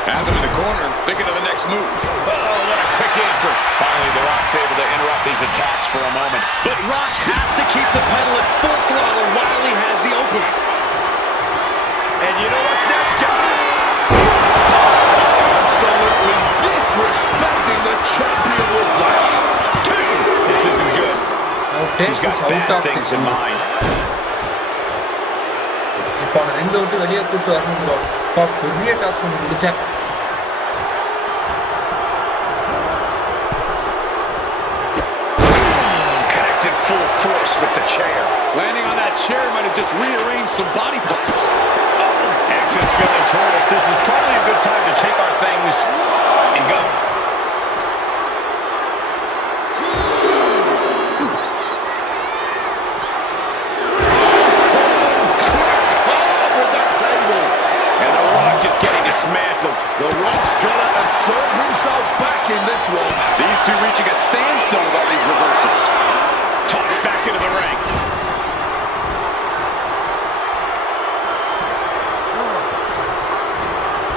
Has him in the corner, thinking of the next move. Oh, what a quick answer. Finally, The Rock's able to interrupt these attacks for a moment. But Rock has to keep the pedal at full throttle while he has the opening. And you know what's next, guys? Absolutely disrespecting the champion with that. This isn't good. He's got bad things in mind. இப்போ அவனை ரிங்க விட்டு வெளியே கூட்டு வரணும் bro. இப்போ பெரிய task பண்ணி முடிச்சேன். Connected full force with the chair. Landing on that chair might have just rearranged some body parts. Action's coming toward us. This is probably a good time to take our things and go. And The Rock is getting dismantled. The Rock's gonna assert himself back in this one. These two reaching a standstill with all these reversals. Tossed back into the ring.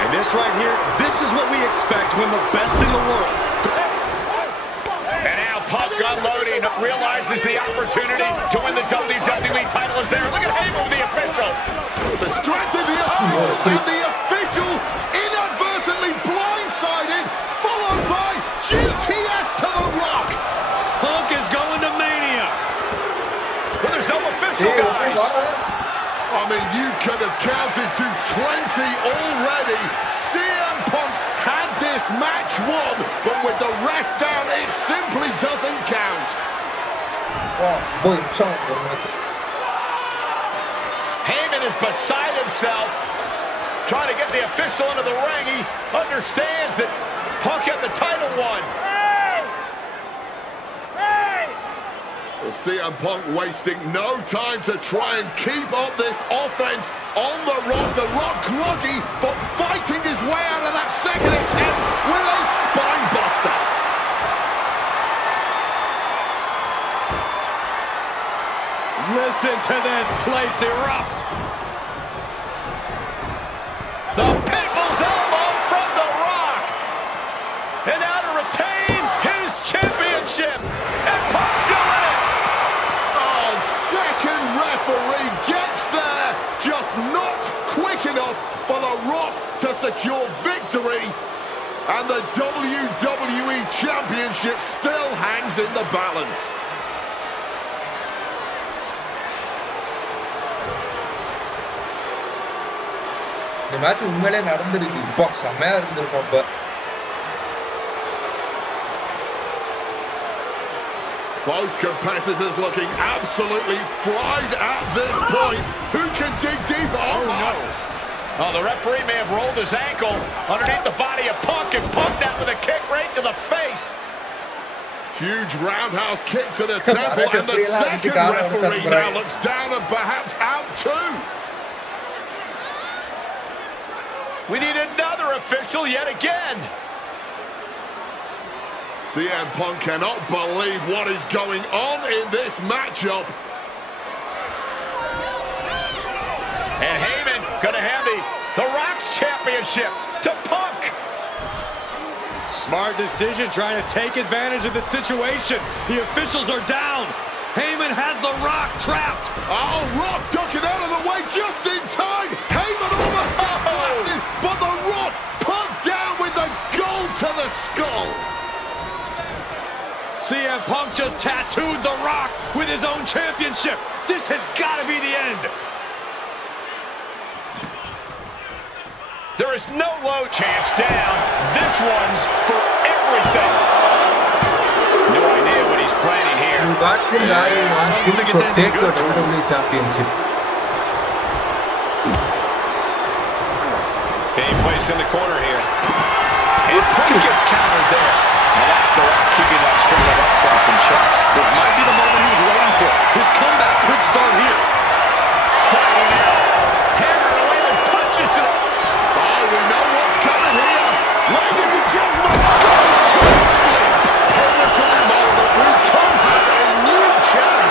And this right here, this is what we expect when the best in the world. And now Punk unloading, realizes the opportunity to win the WWE title is there. Look at him with the official. Distracted the official, and the official inadvertently blindsided, followed by GTS to The Rock. Punk is going to Mania. But there's no official, guys. I mean, you could have counted to 20 already. CM Punk had this match won, but with the ref down, it simply doesn't count. Heyman is beside himself, trying to get the official into the ring. He understands that Punk had the title won. Well, CM Punk wasting no time to try and keep up this offense on The Rock. The Rock groggy, but fighting his way out of that second attempt with a spine buster. Listen to this place erupt. The People's Elbow from The Rock. And now to retain his championship. And Punk's still in it. Oh, second referee gets there, just not quick enough for The Rock to secure victory. And the WWE Championship still hangs in the balance. இந்த match உண்மையிலே நடந்திருக்கு. இப்போ செம்மையா இருந்திருக்கும். இப்போ Both competitors looking absolutely fried at this point. Who can dig deeper? Oh no! Oh, the referee may have rolled his ankle underneath the body of Punk and Punk down with a kick right to the face. Huge roundhouse kick to the temple, and the second referee now looks down and perhaps out too. We need another official yet again. CM Punk cannot believe what is going on in this matchup. And Heyman gonna hand the Rock's championship to Punk. Smart decision, trying to take advantage of the situation. The officials are down. Heyman has the Rock trapped. Oh, Rock ducking out of the way just in time. Heyman almost gets blasted, but the Rock Punk down with the gold to the skull. CM Punk just tattooed the Rock with his own championship. This has got to be the end. There is no low chance down. This one's for everything. No idea what he's planning here. You got him now, you want him to take the WWE Championship. Being placed in the corner here. And Punk gets countered there. And that's the Rock keeping that string of offense in check. This might be the moment he was waiting for. His comeback could start here. Fighting out. Hammering away with punches to the... Oh, we know what's coming here. Ladies and gentlemen, don't sleep. Pivotal moment. We could have a new champ.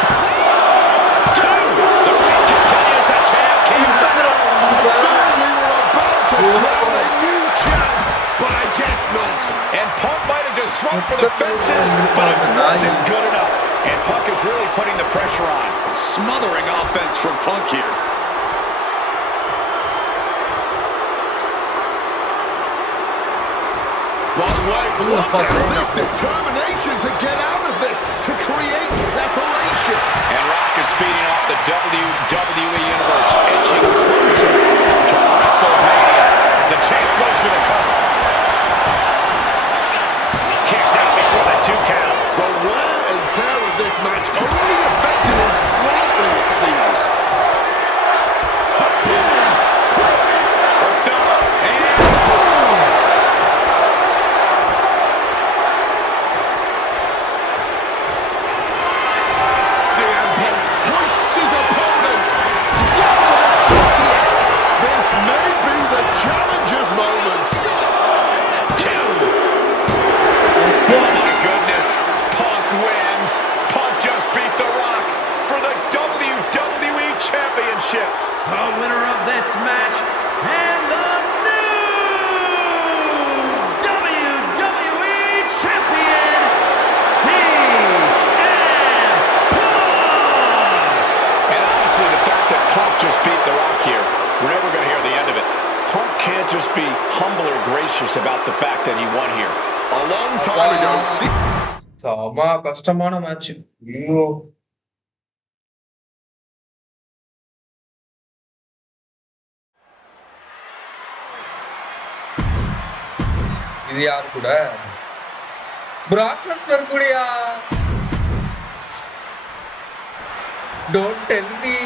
The Rock continues to champ. Keeps it up. I thought we were about to crown a new champ, but I guess not. And Punk might have just swung for the fences, but it wasn't good enough. And Punk is really putting the pressure on. Smothering offense from Punk here. But wait, look at this determination to get out of this, to create separation. And Rock is feeding off the WWE Universe, edging closer to WrestleMania. The champ goes for the cover. Kicks out before the 2 count. The wear and tear of this match only affected him slightly, it seems. CM Punk hoists his opponent down with a GTS. This may be the challenger's moment. 2. Oh my goodness. Punk wins. Punk just beat The Rock for the WWE Championship. The winner of this match and the new WWE Champion, CM And honestly, the fact that Punk just beat The Rock here, we're never going to hear the end of it. Punk can't just be humble or gracious about the fact that he won here. A long time ago, செம கஷ்டமான match. ஐயோ, இது யார் கூட? பிராக் Lesnar கூடயா? Don't tell me.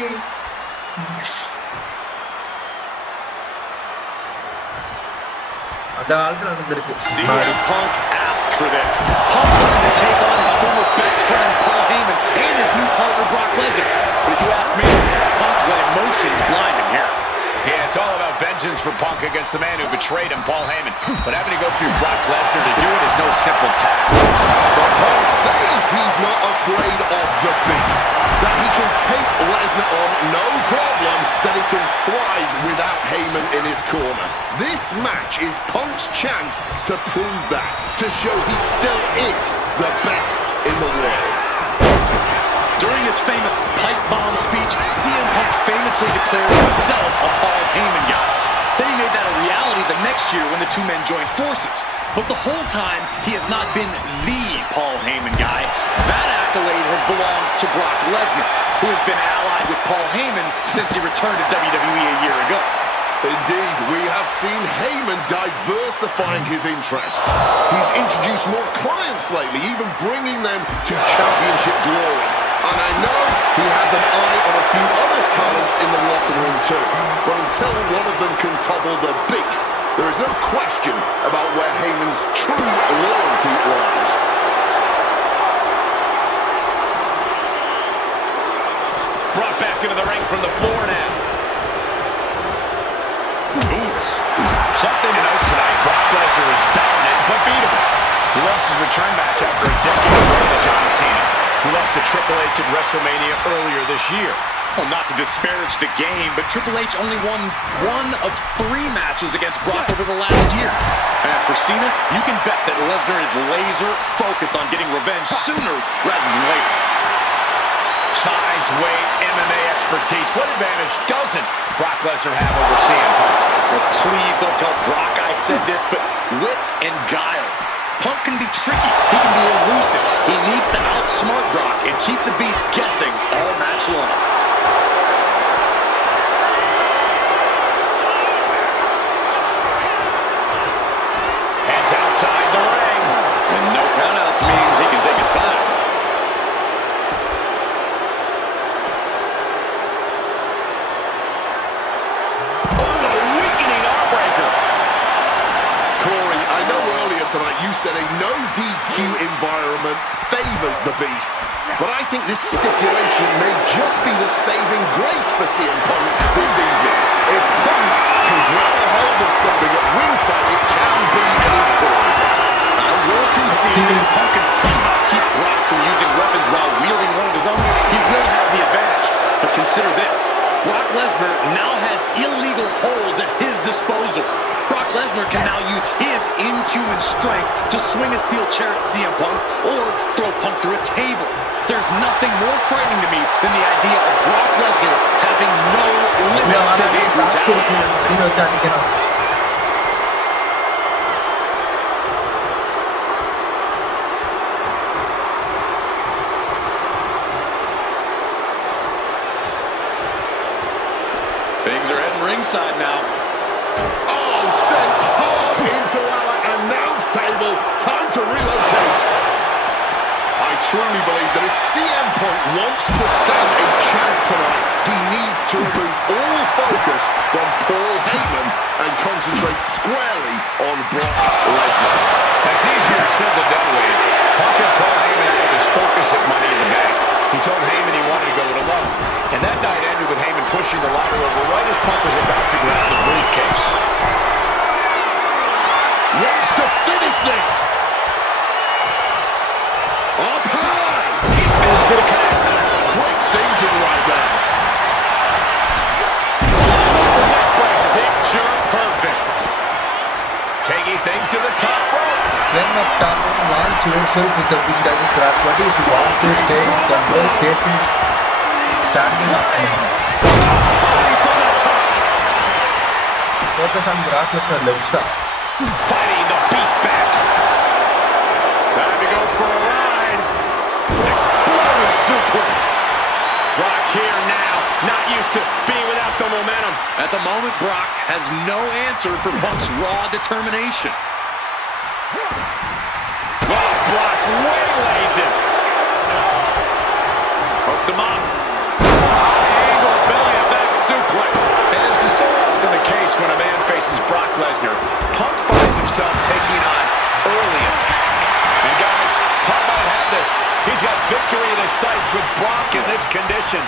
அந்த காலத்துல நடந்திருக்கு. CM Punk asked for this. Punk wanted to take on his former best friend Paul Heyman and his new partner Brock Lesnar. But if you ask me, Punk let emotions blind him here. Yeah, it's all about vengeance for Punk against the man who betrayed him, Paul Heyman. But having to go through Brock Lesnar to do it is no simple task. But Punk says he's not afraid of the beast, that he can take Lesnar on no problem, that he can thrive without Heyman in his corner. This match is Punk's chance to prove that, to show he still is the best in the world. During his famous pipe bomb speech, CM Punk famously declared himself a Paul Heyman guy. Then he made that a reality the next year when the two men joined forces. But the whole time, he has not been the Paul Heyman guy. That accolade has belonged to Brock Lesnar, who has been allied with Paul Heyman since he returned to WWE a year ago. Indeed, we have seen Heyman diversifying his interests. He's introduced more clients lately, even bringing them to championship glory. And I know he has an eye on a few other talents in the locker room too. But until one of them can topple the beast, there is no question about where Heyman's true loyalty lies. Brought back into the ring from the floor now. Ooh. Something to note tonight. Brock Lesnar is dominant but beatable. He lost his return match after a decade away to John Cena, who lost to Triple H at WrestleMania earlier this year. Well, not to disparage the game, but Triple H only won 1 of 3 matches against Brock over the last year. And as for Cena, you can bet that Lesnar is laser focused on getting revenge sooner rather than later. Size, weight, MMA expertise. What advantage doesn't Brock Lesnar have over CM Punk? Well, please don't tell Brock I said this, but wit and guile. Punk can be tricky. He can be elusive. He needs to outsmart Brock and keep the Beast guessing all match long. Hands outside the ring. And no countouts means he can take his time. Tonight, you said a no DQ environment favors the Beast, but I think this stipulation may just be the saving grace for CM Punk this evening. If Punk can grab a hold of something at ringside, it can be an equalizer. I will concede that if Punk can somehow keep Brock from using weapons while wielding one of his own, he will have the advantage. But consider this, Brock Lesnar now has illegal holds at his disposal. Brock Lesnar can now use his inhuman strength to swing a steel chair at CM Punk or throw Punk through a table. There's nothing more frightening to me than the idea of Brock Lesnar having no limits to his brutality. Things are heading ringside now. Sent hard into our announce table. Time to relocate. I truly believe that if CM Punk wants to stand a chance tonight, he needs to remove all focus from Paul Heyman and concentrate squarely on Brock Lesnar. That's easier said than done, Wade. Punk had Paul Heyman out of his focus at Money in the Bank. He told Heyman he wanted to go it alone. And that night ended with Heyman pushing the ladder over right as Punk was about to grab the briefcase. Wants to finish this. Up high. Quick thinking right there. Picture perfect. Taking things to the top rope. Then up top, launch yourself with a big diving crossbody if you want to stay in control, facing, standing up. Focus on Brock Lesnar leg side. Fighting the Beast back. Time to go for a ride. Explosive suplex. Brock here now, not used to being without the momentum. At the moment, Brock has no answer for Punk's raw determination. Oh, Brock waylays him. Hooked him up. High angle belly of that suplex. And as is so often the case when a man faces Brock Lesnar, Punk finds himself taking on early attacks. And guys, Punk might have this. He's got victory in his sights with Brock in this condition.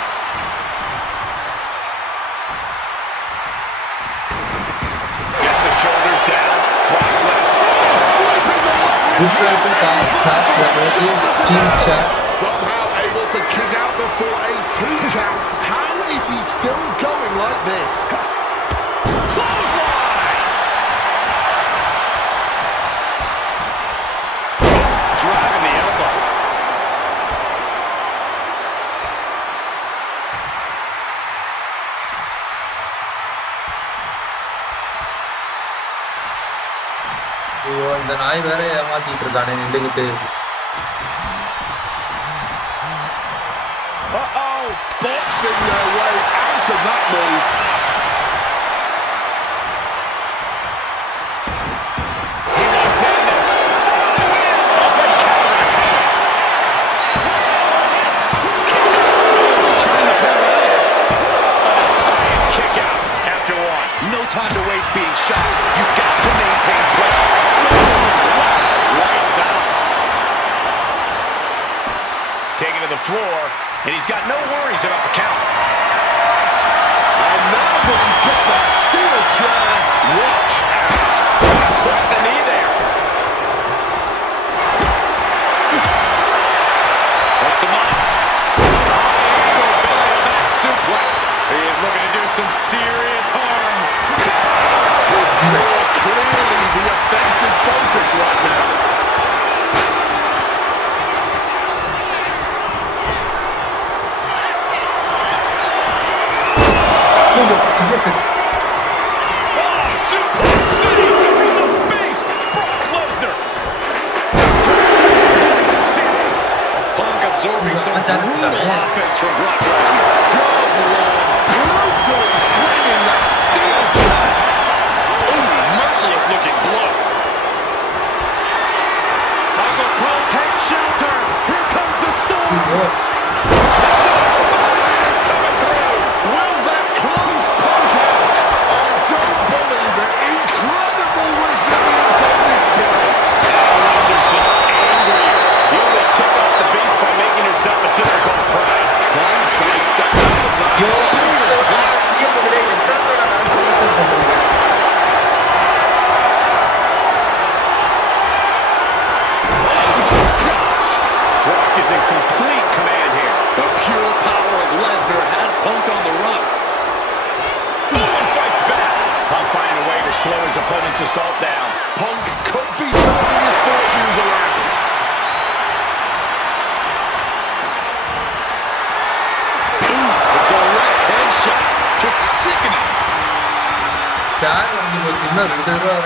Gets the shoulders down. Brock Lesnar. Somehow able to kick out before a 2 count. How is he still going like this? Clothesline! Driving the elbow. ஐயோ இந்த நாய் வேற ஏமாத்திட்டு இருக்கானே நின்றுகிட்டு. Boxing their way out of that move. He wants to end this. A big counter. Kicks being shot. You've got to maintain pressure. Lights out. Taken to the floor, and he's got no worries about the count. And now that he's got that steel chair, watch out. Caught the knee there. Hooked him up. Back suplex. He is looking to do some serious harm. His core clearly the offensive focus right now. Suplex City from the base. Brock Lesnar. Punk absorbing some brutal offense from Brock Lesnar. God, Lord, brutally swinging that steel chair. Ooh, merciless looking blow. Michael Cole takes shelter. Here comes the storm. Will that close Punk out? I don't believe it. Incredible resilience on display. Lesnar's just angry. You only tick off the beast by making yourself a difficult prey. Punk sidesteps out of that. Gosh! Brock is in complete command here. The pure power of Lesnar has Punk on the run. And fights back. Punk finding a way to slow his opponent's assault down. Punk could be turning his fortunes around. A direct headshot. Just sickening.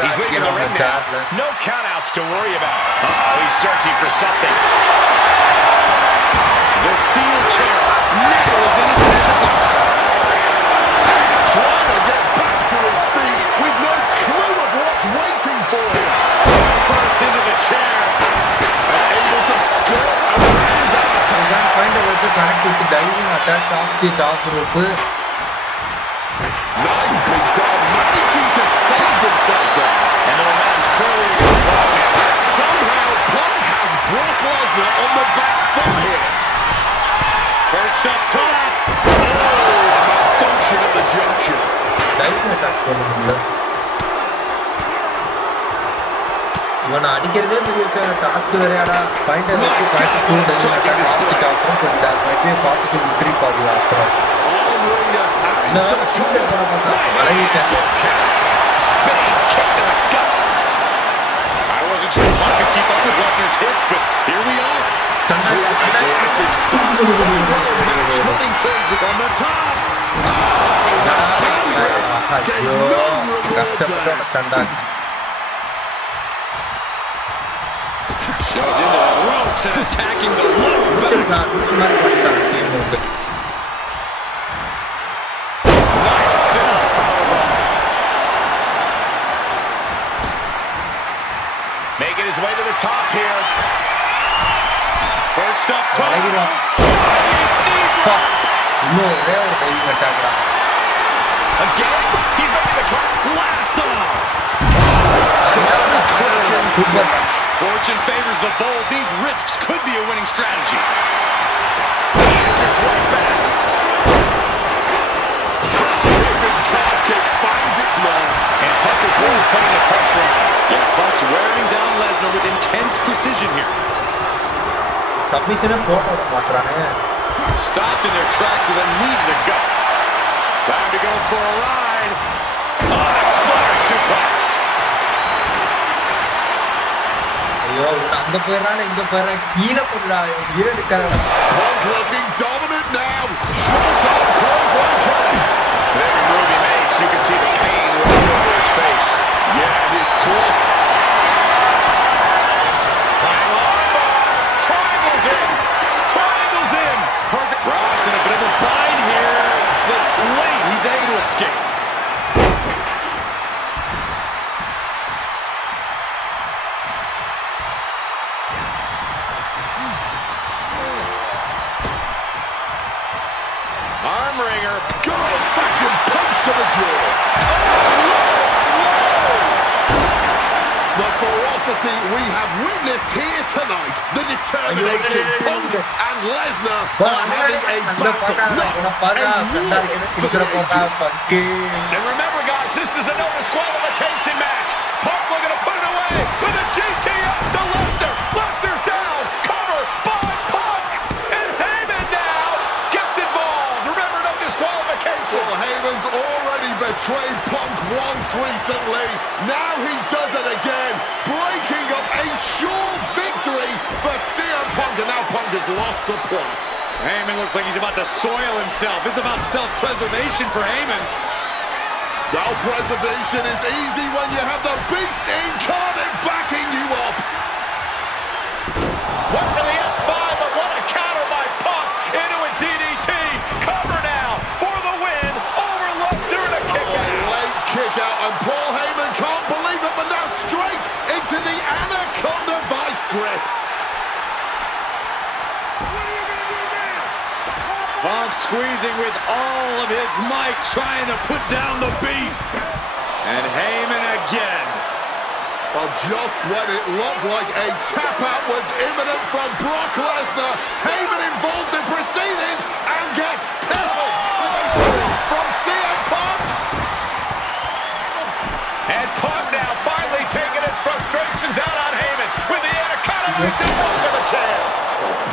He's leaving the ring now. No countouts to worry about. Oh, he's searching for something. The steel chair. Never as innocent as it looks. Trying to get back to his feet with no clue of what's waiting for him. He's first into the chair. And able to skirt around that attack. Find a way to connect with the diving attacks off the top rope. Nicely done, managing to save himself there. And the momentum's clearly against Brock now. Somehow, Punk has Brock Lesnar on the back foot here. First up top. Oh, a malfunction at the junction. Diving attacks போடுறாங்க. இவனை அடிக்கிறதே பெரிய task வேறையாடா. Find a way to connect to the diving attacks off the top rope, but that might be a particle victory for you after all. All-ringer adding some Spinning kick to the gut. I wasn't sure Punk could keep up with Lesnar's hits, but here we are. aggressive start. So well matched, not in terms of From the top. high risk. Get no reward there. Shoved into the ropes and attacking the lower back. Nice sit-up powerbomb. Making his way to the top here. First up top. Again, he's making the call. Blast off. Super. Fortune favors the bold. These risks could be a winning strategy. He answers right back. Hitting calf kick finds its mark. And Punk is really putting the pressure on. Yeah, Punk's wearing down Lesnar with intense precision here. Submission Stopped in their tracks with a knee to the gut. Time to go for a ride. Splatter suplex. அங்க போயிடறான் இங்க போயிடறான் கீழே போடுறா எடுக்காத Punk looking dominant now. Short arm clothesline connects. With every move he makes, you can see the pain running over his face. Yeah, his toes. Triangles in. Triangles in. Perfect. Brock's in a bit of a bind here, but late he's able to escape. intensity we have witnessed here tonight. The determination Punk and Lesnar are having a battle. No, a war for the ages. And remember, guys, this is the no disqualification match. Punk looking to put it away with a GTS to Lesnar. Lesnar's down. Cover by Punk. And Heyman now gets involved. Remember, no disqualification. Well, Heyman's already betrayed Punk once recently. Now he does it again, breaking up a sure victory for CM Punk. And now Punk has lost the plot. Heyman looks like he's about to soil himself. It's about self-preservation for Heyman. Self-preservation is easy when you have the Beast incarnate backing you up. What for the F5, but what a counter by Punk into a DDT. Cover now for the win over Lesnar and a kick out. Late kick out, and Paul Heyman can't believe it, but now straight into the Anaconda Vice grip. Punk squeezing with all of his might, trying to put down the Beast. And Heyman again. Well, just when it looked like a tap-out was imminent from Brock Lesnar, Heyman involved in proceedings and gets peppered with a shot from CM Punk. And Punk now finally taking his frustrations out on Heyman with the Anaconda into the chair.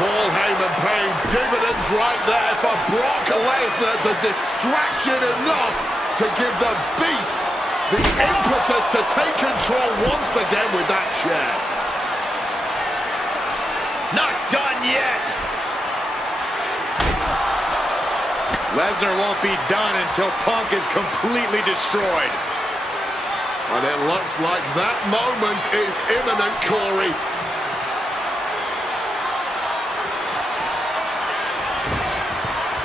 Paul Heyman paying dividends right there for Brock Lesnar. The distraction enough to give the Beast the impetus to take control once again with that chair. Not done yet. Lesnar won't be done until Punk is completely destroyed. And it looks like that moment is imminent, Corey.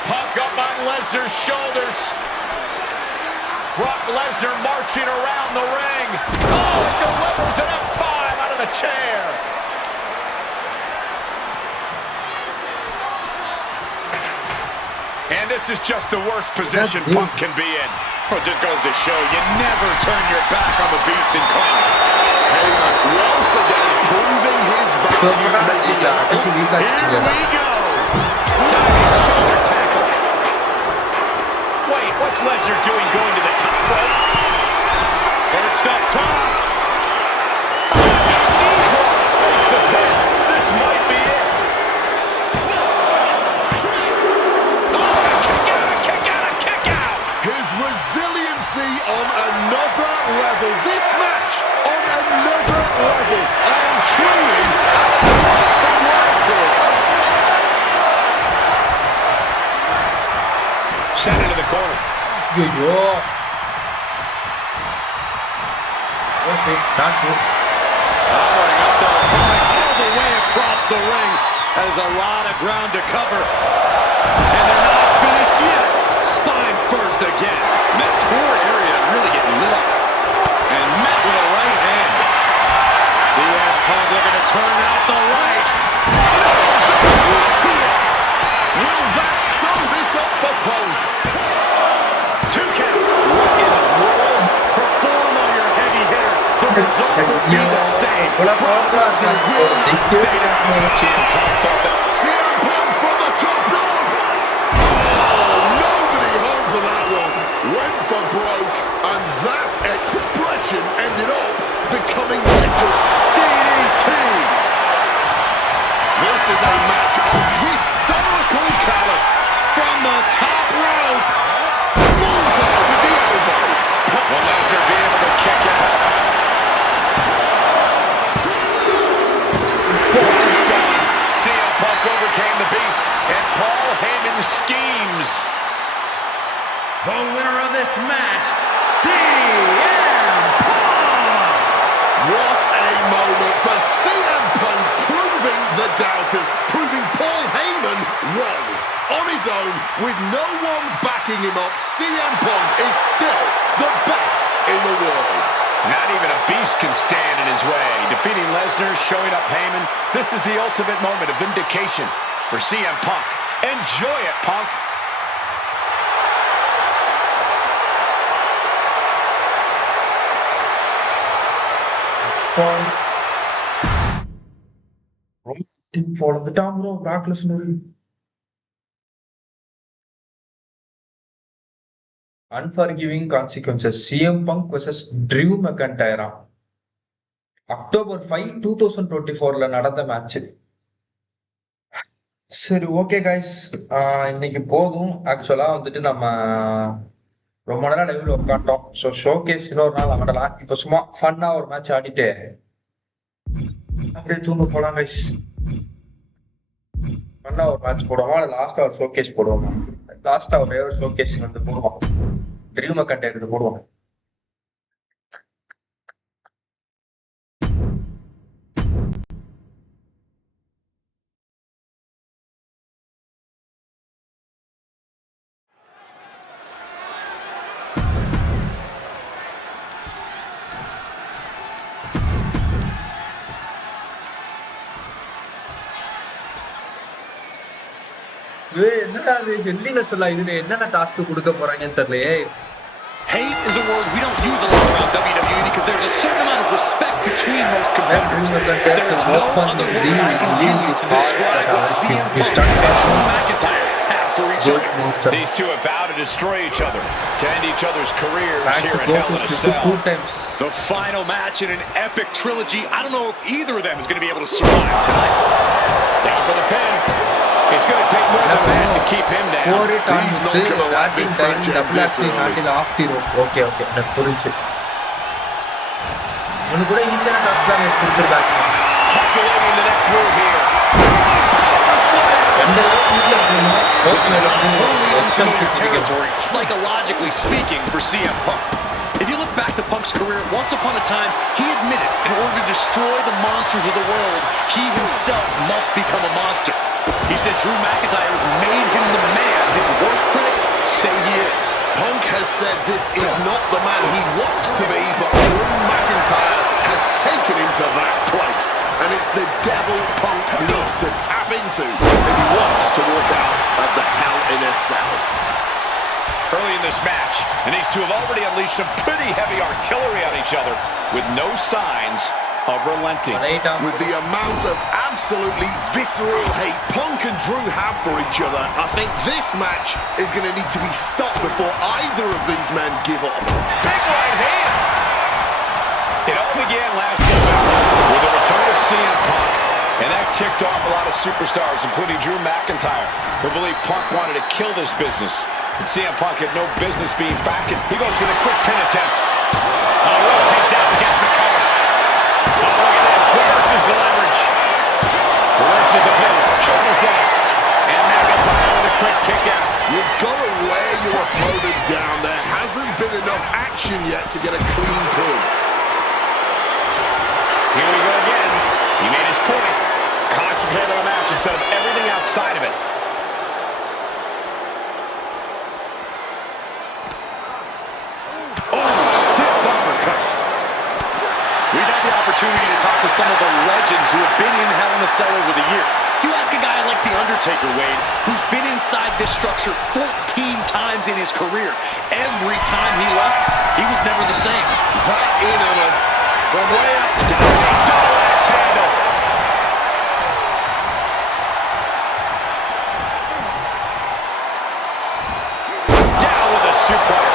Punk up on Lesnar's shoulders. Brock Lesnar marching around the ring. Oh, it delivers an F5 out of the chair. And this is just the worst position Punk can be in. Well, it just goes to show you never turn your back on the Beast incarnate. Heyman once again proving his value, making it. Here we go. Diving shoulder tackle. Wait, what's Lesnar doing going to the top rope? Perched up top. Knee drop. Makes the pin. This might be it. Oh, kick out, kick out. His resiliency on another level. This match on another level. I am truly at a loss for words here. Sent into the corner. Yo. Oh shit, not good. Powering up the opponent all the way across the ring. That is a lot of ground to cover. And they're not finished yet. Spine first again. That core area really getting lit up. And met with a right hand. CM Punk looking to turn out the lights. TS. Will that sum this up for Punk? 2 count. What in the world? Perform all your heavy hitters. The result will be the same. Brock Lesnar will not stay down. CM Punk felt that. CM Punk from the top rope. Oh, nobody home for that one. Went for broke, and that expression ended up becoming literal. DDT. This is a match of historical caliber. From the top rope. Bullseye with the elbow. Will Lesnar be able to kick out? It's done. CM Punk overcame the Beast, and Paul Heyman schemes. The winner of this match, CM Punk! What a moment for CM Punk, proving the doubters, proving Paul Heyman wrong. On his own, with no one backing him up, CM Punk is still the best in the world. Not even a Beast can stand in his way. Defeating Lesnar, showing up Heyman. This is the ultimate moment of vindication for CM Punk. Enjoy it, Punk. Punk. பொழந்துட்டான் bro Brock Lesnar. Unforgiving consequences CM Punk vs Drew McIntyre. October 5, 2024 நடந்த match. சரி okay guys, இன்னைக்கு போதும். ஆக்சுவலா வந்துட்டு நம்ம ரொம்ப நேரம் லைவ்ல உட்காந்துட்டோம். ஸோ ஷோகேஸ் இன்னொரு நாள் ஆடலாம். இப்போ சும்மா ஃபன்னா ஒரு மேட்ச் ஆடிட்டு அப்படியே தூங்க போலாம் கைஸ். ஃபன்னா ஒரு மேட்ச் போடுவோமா, லாஸ்டா ஒரு ஷோகேஸ் போடுவோமா? லாஸ்டா ஒரே ஒரு ஷோகேஸ் வந்து போடுவோம். ட்ரீம் மெக்கன்டைர் எடுத்து போடுவோம். என்னடா அது வெள்ளினஸ் எல்லாம் இதுல என்னென்ன டாஸ்க் கொடுக்க போறாங்கன்னு தெரியலையே. Hate is a word we don't use a lot around WWE because there's a certain amount of respect between most competitors. There is no other word I can use to describe what CM Punk and Drew McIntyre have for each other. These two have vowed to destroy each other, to end each other's careers here in Hell in a Cell. The final match in an epic trilogy. I don't know if either of them is going to be able to survive tonight. Down for the pin. It's going to take more than that to keep him down. He's not going to let this match end this early. Okay எனக்கு புரிஞ்சு. உனக்கு கூட ஈஸியான task தான் கொடுத்துருக்காங்க. Calculating the next move here. Psychologically speaking for CM Punk. If you look back to Punk's career, once upon a time, he admitted in order to destroy the monsters of the world, he himself must become a monster. He said Drew McIntyre has made him the man his worst critics say he is. Punk has said this is not the man he wants to be, but Drew McIntyre has taken him to that place. And it's the devil Punk needs to tap into if he wants to walk out of the Hell in a Cell. Early in this match, and these two have already unleashed some pretty heavy artillery on each other with no signs of relenting. With the amount of absolutely visceral hate Punk and Drew have for each other, I think this match is going to need to be stopped before either of these men give up. Big right hand! It all began last November with the return of CM Punk, and that ticked off a lot of superstars, including Drew McIntyre, who believed Punk wanted to kill this business. And CM Punk had no business being back, and he goes for the quick pin attempt. Rotates out against the cover. Oh, look at this. Reverses the leverage. Reverses the pin. Shoulders down. And McIntyre with a quick kick out. You've got to wear your opponent down. There hasn't been enough action yet to get a clean pin. Here we go again. He made his point. Concentrate on the match instead of everything outside of it. Opportunity to talk to some of the legends who have been in Hell in a Cell over the years. You ask a guy like The Undertaker, Wade, who's been inside this structure 14 times in his career. Every time he left, he was never the same. That in on a from way up, double axe handle. Down with a suplex.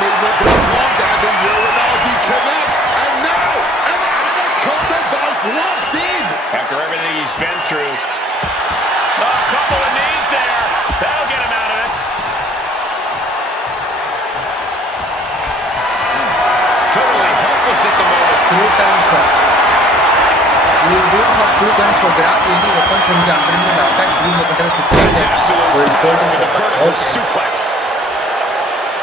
movement to the block, and the Uranagi connects, and now an anaconda vice locked in. After everything he's been through. Oh, a couple of knees there. That'll get him out of it. Totally helpless at the moment. 2 times. You do have 2 times for grab any weapon from the underneath attack. You look at the 3 times. Vertical suplex.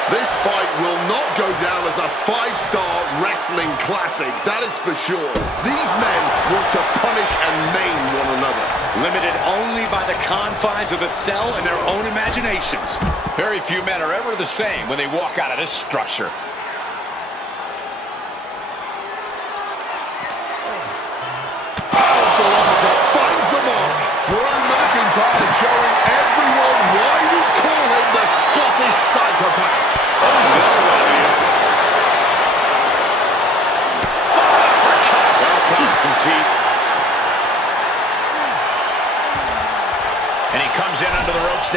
This fight will not go down as a 5-star wrestling classic, that is for sure. These men want to punish and maim one another. Limited only by the confines of the cell and their own imaginations. Very few men are ever the same when they walk out of this structure. Powerful uppercut finds the mark. Drew McIntyre showing everyone why we call him the Scottish Psychopath. Oh, no,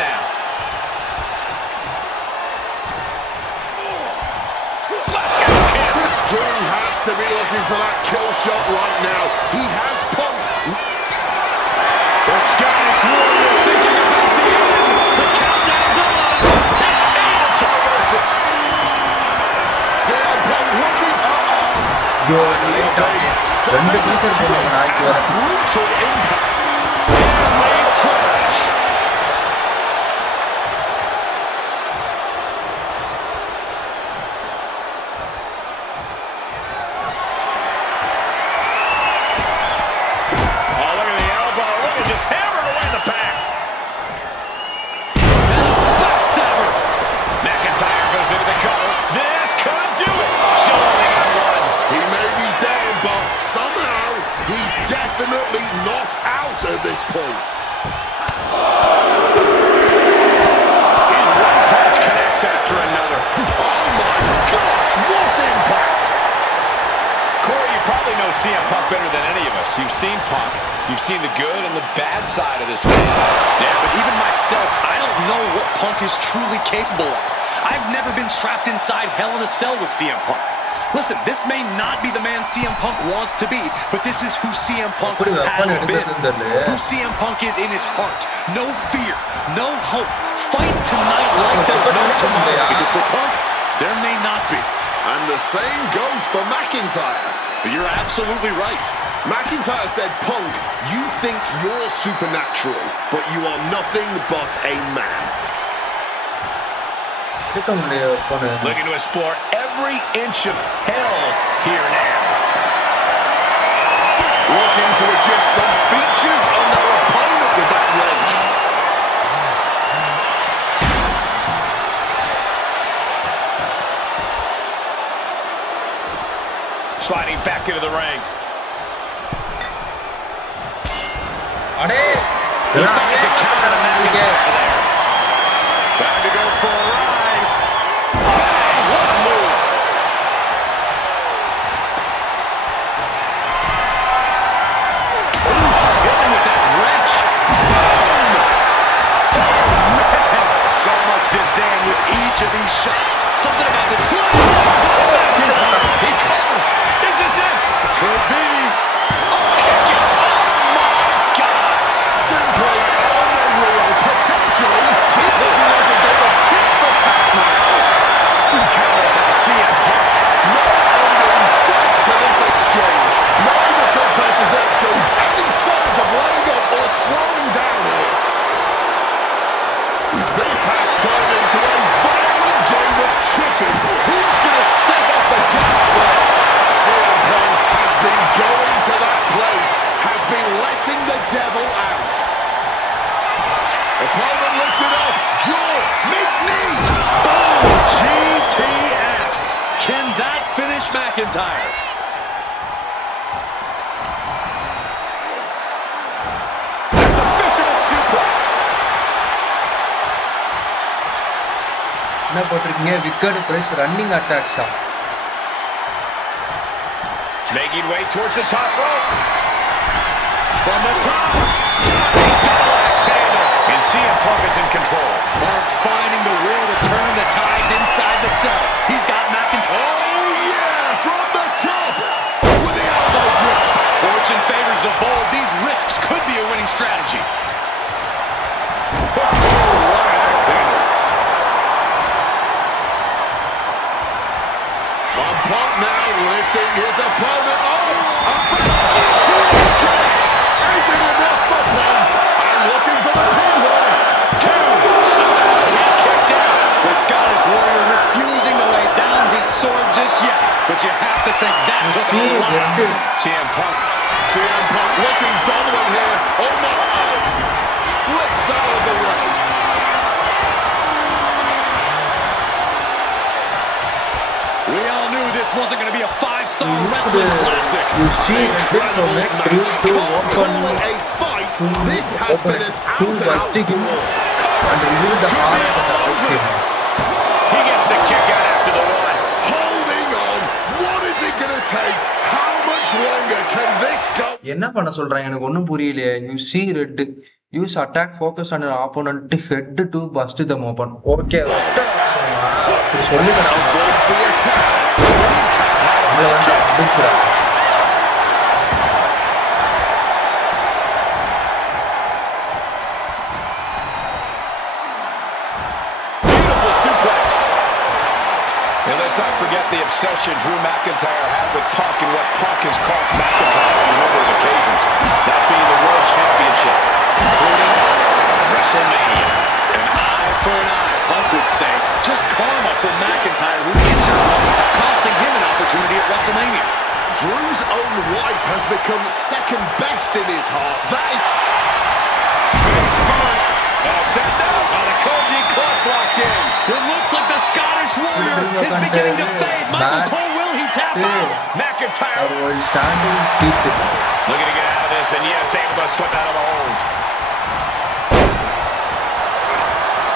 down. Glasgow kiss. Drew has to be looking for that kill shot right now. He has Punk. The Scottish Warrior thinking about the end. The countdown's on. He's able to reverse it. CM Punk looking to... ரெண்டு feature போடுவாங்க நாளைக்கு வர Brutal impact. Airwave crash. Oh, look at the elbow. Look at just hammered away in the back. Backstabber. McIntyre goes into the cover. This could do it. Still only got one. He may be down, but somehow he's definitely not out at this point. And one punch connects after another. Oh my gosh, what impact! Corey, you probably know CM Punk better than any of us. You've seen Punk. You've seen the good and the bad side of this man. Yeah, but even myself, I don't know what Punk is truly capable of. I've never been trapped inside Hell in a Cell with CM Punk. Listen, this may not be the man CM Punk wants to be, but this is who CM Punk has been. Who CM Punk is in his heart. No fear, no hope. Fight tonight like there's no tomorrow. Because for Punk, there may not be. And the same goes for McIntyre. But you're absolutely right. McIntyre said, Punk, you think you're supernatural, but you are nothing but a man. Looking to explore every inch of hell here now. Looking to adjust some features on their opponent with that wrench. Sliding back into the ring. He finds a counter to McIntyre there. Time to go for a ride. Bang! What a move. Ooh, hit him with that wrench. So much disdain with each of these shots. Something about this. He covers. Is this it? Could be. Simply unreal. Potentially, looking like a bit of tit for tat now. Counter by CM Punk. No end in sight to this exchange. Neither competitor shows any signs of letting up or slowing down here. This has turned into a violent game of chicken. Who's going to step off the gas first? CM Punk has been going to that place, has been letting the devil out. Opponent lifted up. Jaw, meet knee. GTS. Can that finish McIntyre? There's the fisherman suplex. என்ன போட்டிருக்கீங்க wicket price running அட்டாக்ஸா Making way towards the top rope. From the top. Double axe handle. And CM Punk is in control. Punk's finding the will to turn the tides inside the cell. He's got McIntyre. Oh yeah, from the top. With the elbow grip. Fortune favors the bold. These risks could be a winning strategy. Oh, what an axe handle. Punk now lifting his opponent up. A big GTS connects. Is it enough for Punk? And looking for the pinhole. Somehow he kicked out. The Scottish Warrior refusing to lay down his sword just yet. But you have to think that took a lot. CM Punk. CM Punk looking dominant here. Oh no. Slips out of the way. We all knew this wasn't going to be a five-star wrestling classic. You see this from it, you to walk on A fight. This has been an to out-and-out busting him brawl. and remove the heart of the outside. He gets the kick out after the one. Holding on. What is it going to take? How much longer can this this go? என்ன பண்ண சொல்றாங்க எனக்கு ஒன்றும் புரியலையே. You see red use attack focus on opponent head to first them open. Okay அப்படி சொல்லுங்கடா. Avoids the attack. நம்மள வந்து அடிச்சுடா. Beautiful suplex. And let's not forget the obsession Drew McIntyre had with Punk and what Punk has cost McIntyre on a number of occasions. That being the World Championship, including WrestleMania. An eye for an eye, Punk would say. Just karma for McIntyre, who injured Punk, costing him an opportunity at WrestleMania. Drew's own wife has become second best in his heart. That is... Face first. Set down. The Koji clutch locked in. It looks like the Scottish Warrior is beginning to fade. Michael Cole, will he tap out? McIntyre ஒரு standing keep. looking to get out of this, and yes, able to slip out of the hold.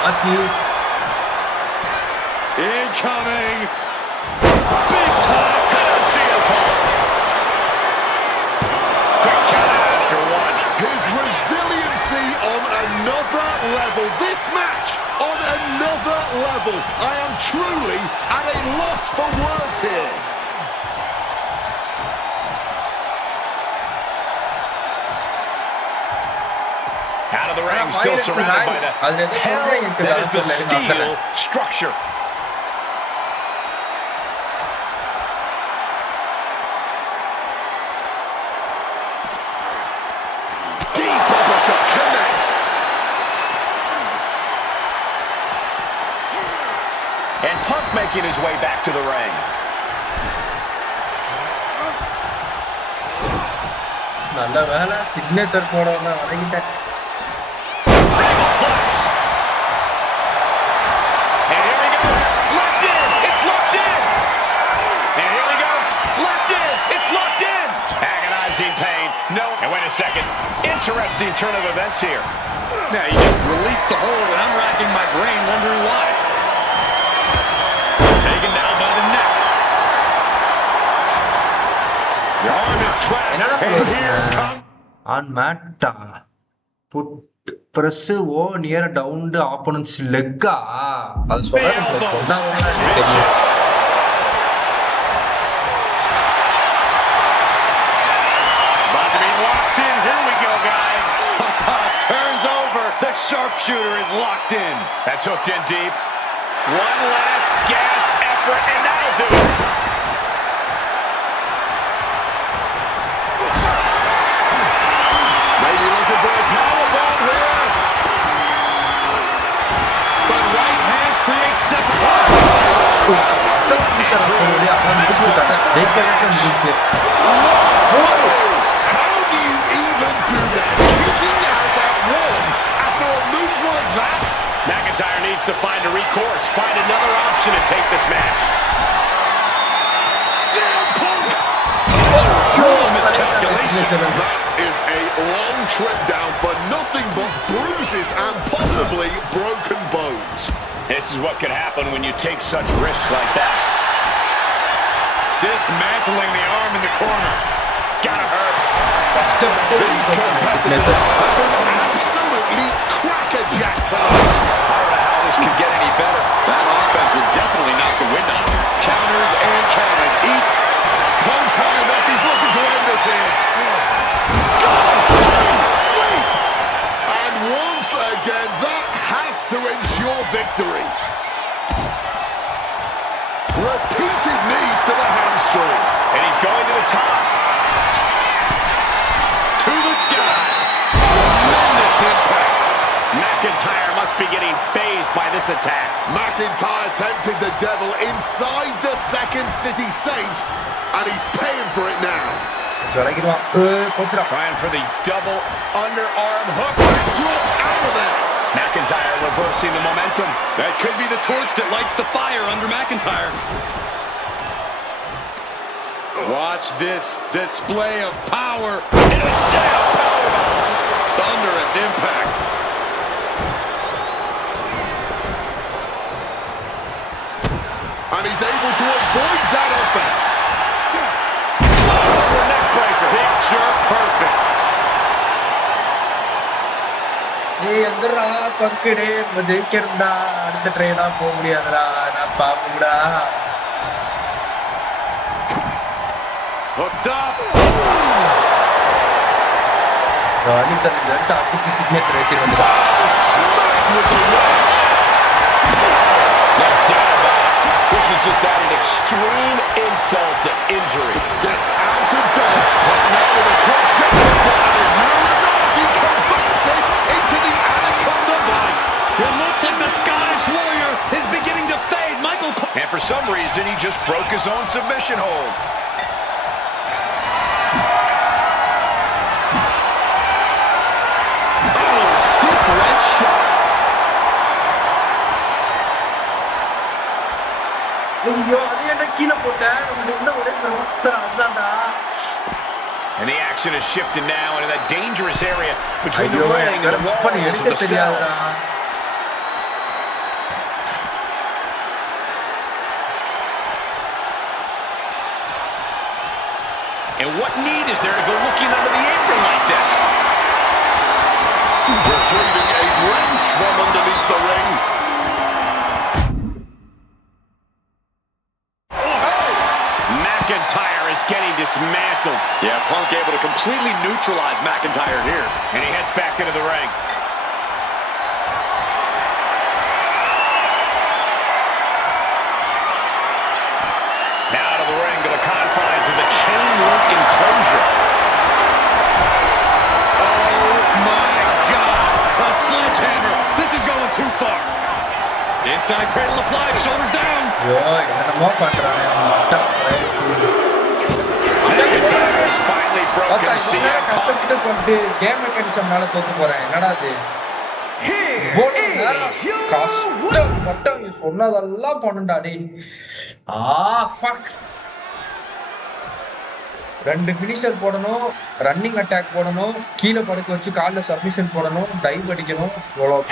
மாத்தி Incoming. Big time. Quick count after one. His resiliency on another level. This match on another level. I am truly at a loss for words here. Out of the ring, still surrounded by the hell that is the steel structure. Deep uppercut connects. And Punk making his way back to the ring. நல்ல வேலை signature போட வணங்கிட்டேன். Flex. And here we go. Locked in. It's locked in. And here we go. Locked in. It's locked in. Agonizing pain. No. And wait a second. Interesting turn of events here. Now he just released the hold, and I'm racking my brain wondering why. Taken down by the neck. The arm is trapped. என்னடா And here comes. on mat put press o near down the opponent's leg அது சொல்றாங்க Vicious. About to be locked in. Here we go, guys. Turns over. The sharpshooter is locked in. That's hooked in deep. One last gasp effort, and that'll do it. Maybe looking for a powerbomb here. But right hands create separation. How do you even do that? Kicking out at one after a move like that? McIntyre needs to find a recourse, find another option to take this match. CM Punk! Miscalculation. That is a long trip down for nothing but bruises and possibly broken bones. This is what could happen when you take such risks like that. Dismantling the arm in the corner. Gotta hurt. These competitors have been absolutely crackerjack tonight. I don't know how this could get any better. That offense would definitely knock the wind out of him. Counters and counters. Eat. Punk's had enough. He's looking to end this here. Go to sleep. And once again, that has to ensure victory. Repeated knees to the hamstring. And he's going to the top. To the sky. Tremendous impact. McIntyre must be getting phased by this attack. McIntyre tempted the devil inside the Second City Saints, and he's paying for it now. Trying for the double underarm hook. Drop out of there. McIntyre reversing the momentum. That could be the torch that lights the fire under McIntyre. Watch this display of power. And a set-up powerbomb. Thunderous impact. And he's able to avoid that offense. Neck breaker. Big jerk வந்துடுறா பங்குடே நம்ம ஜெயிக்கிறா அடுத்த ட்ரெயினா போக முடியாதுடா நான் பாப்புடா Hooked up. அடித்தல் அடிச்சு signature வச்சு வந்துடா This is just adding extreme insult to injury. Gets out of dodge. But now with a quick he converts it into the Anaconda Vice. It looks like the Scottish Warrior is beginning to fade. And for some reason, he just broke his own submission hold. Oh, stiff red shot. ஐயோ அது என்ன கீழே போட்டேன் இந்த ஒரே அதான்டா And the action is shifted now into that dangerous area between the ஐயோ ring and the walls of எடுக்க the cell. தெரியாதுடா And what need is there to go looking under the apron like this? Retrieving a wrench from underneath the ring. McIntyre is getting dismantled. Yeah, Punk able to completely neutralize McIntyre here. And he heads back into the ring. Now to the ring, to the confines of the chain link enclosure. Oh my God! A sledgehammer! This is going too far. Inside cradle applied, shoulders down. ஐயோ என்னமோ பண்றானே McIntyre has finally broken CM Punk. கஷ்டப்பட்டு கொண்டு game மெக்கானிசம்னால தோத்து போறேன் என்னடா அது கஷ்டப்பட்டு சொன்னதெல்லாம் பண்ணுடா டேய் ஃபக் ரெண்டு ஃபினிஷர் போடணும் ரன்னிங் அட்டாக் போடணும் கீழே படுக்க வச்சு கால்ல சப்மிஷன் போடணும் டைவ் அடிக்கணும்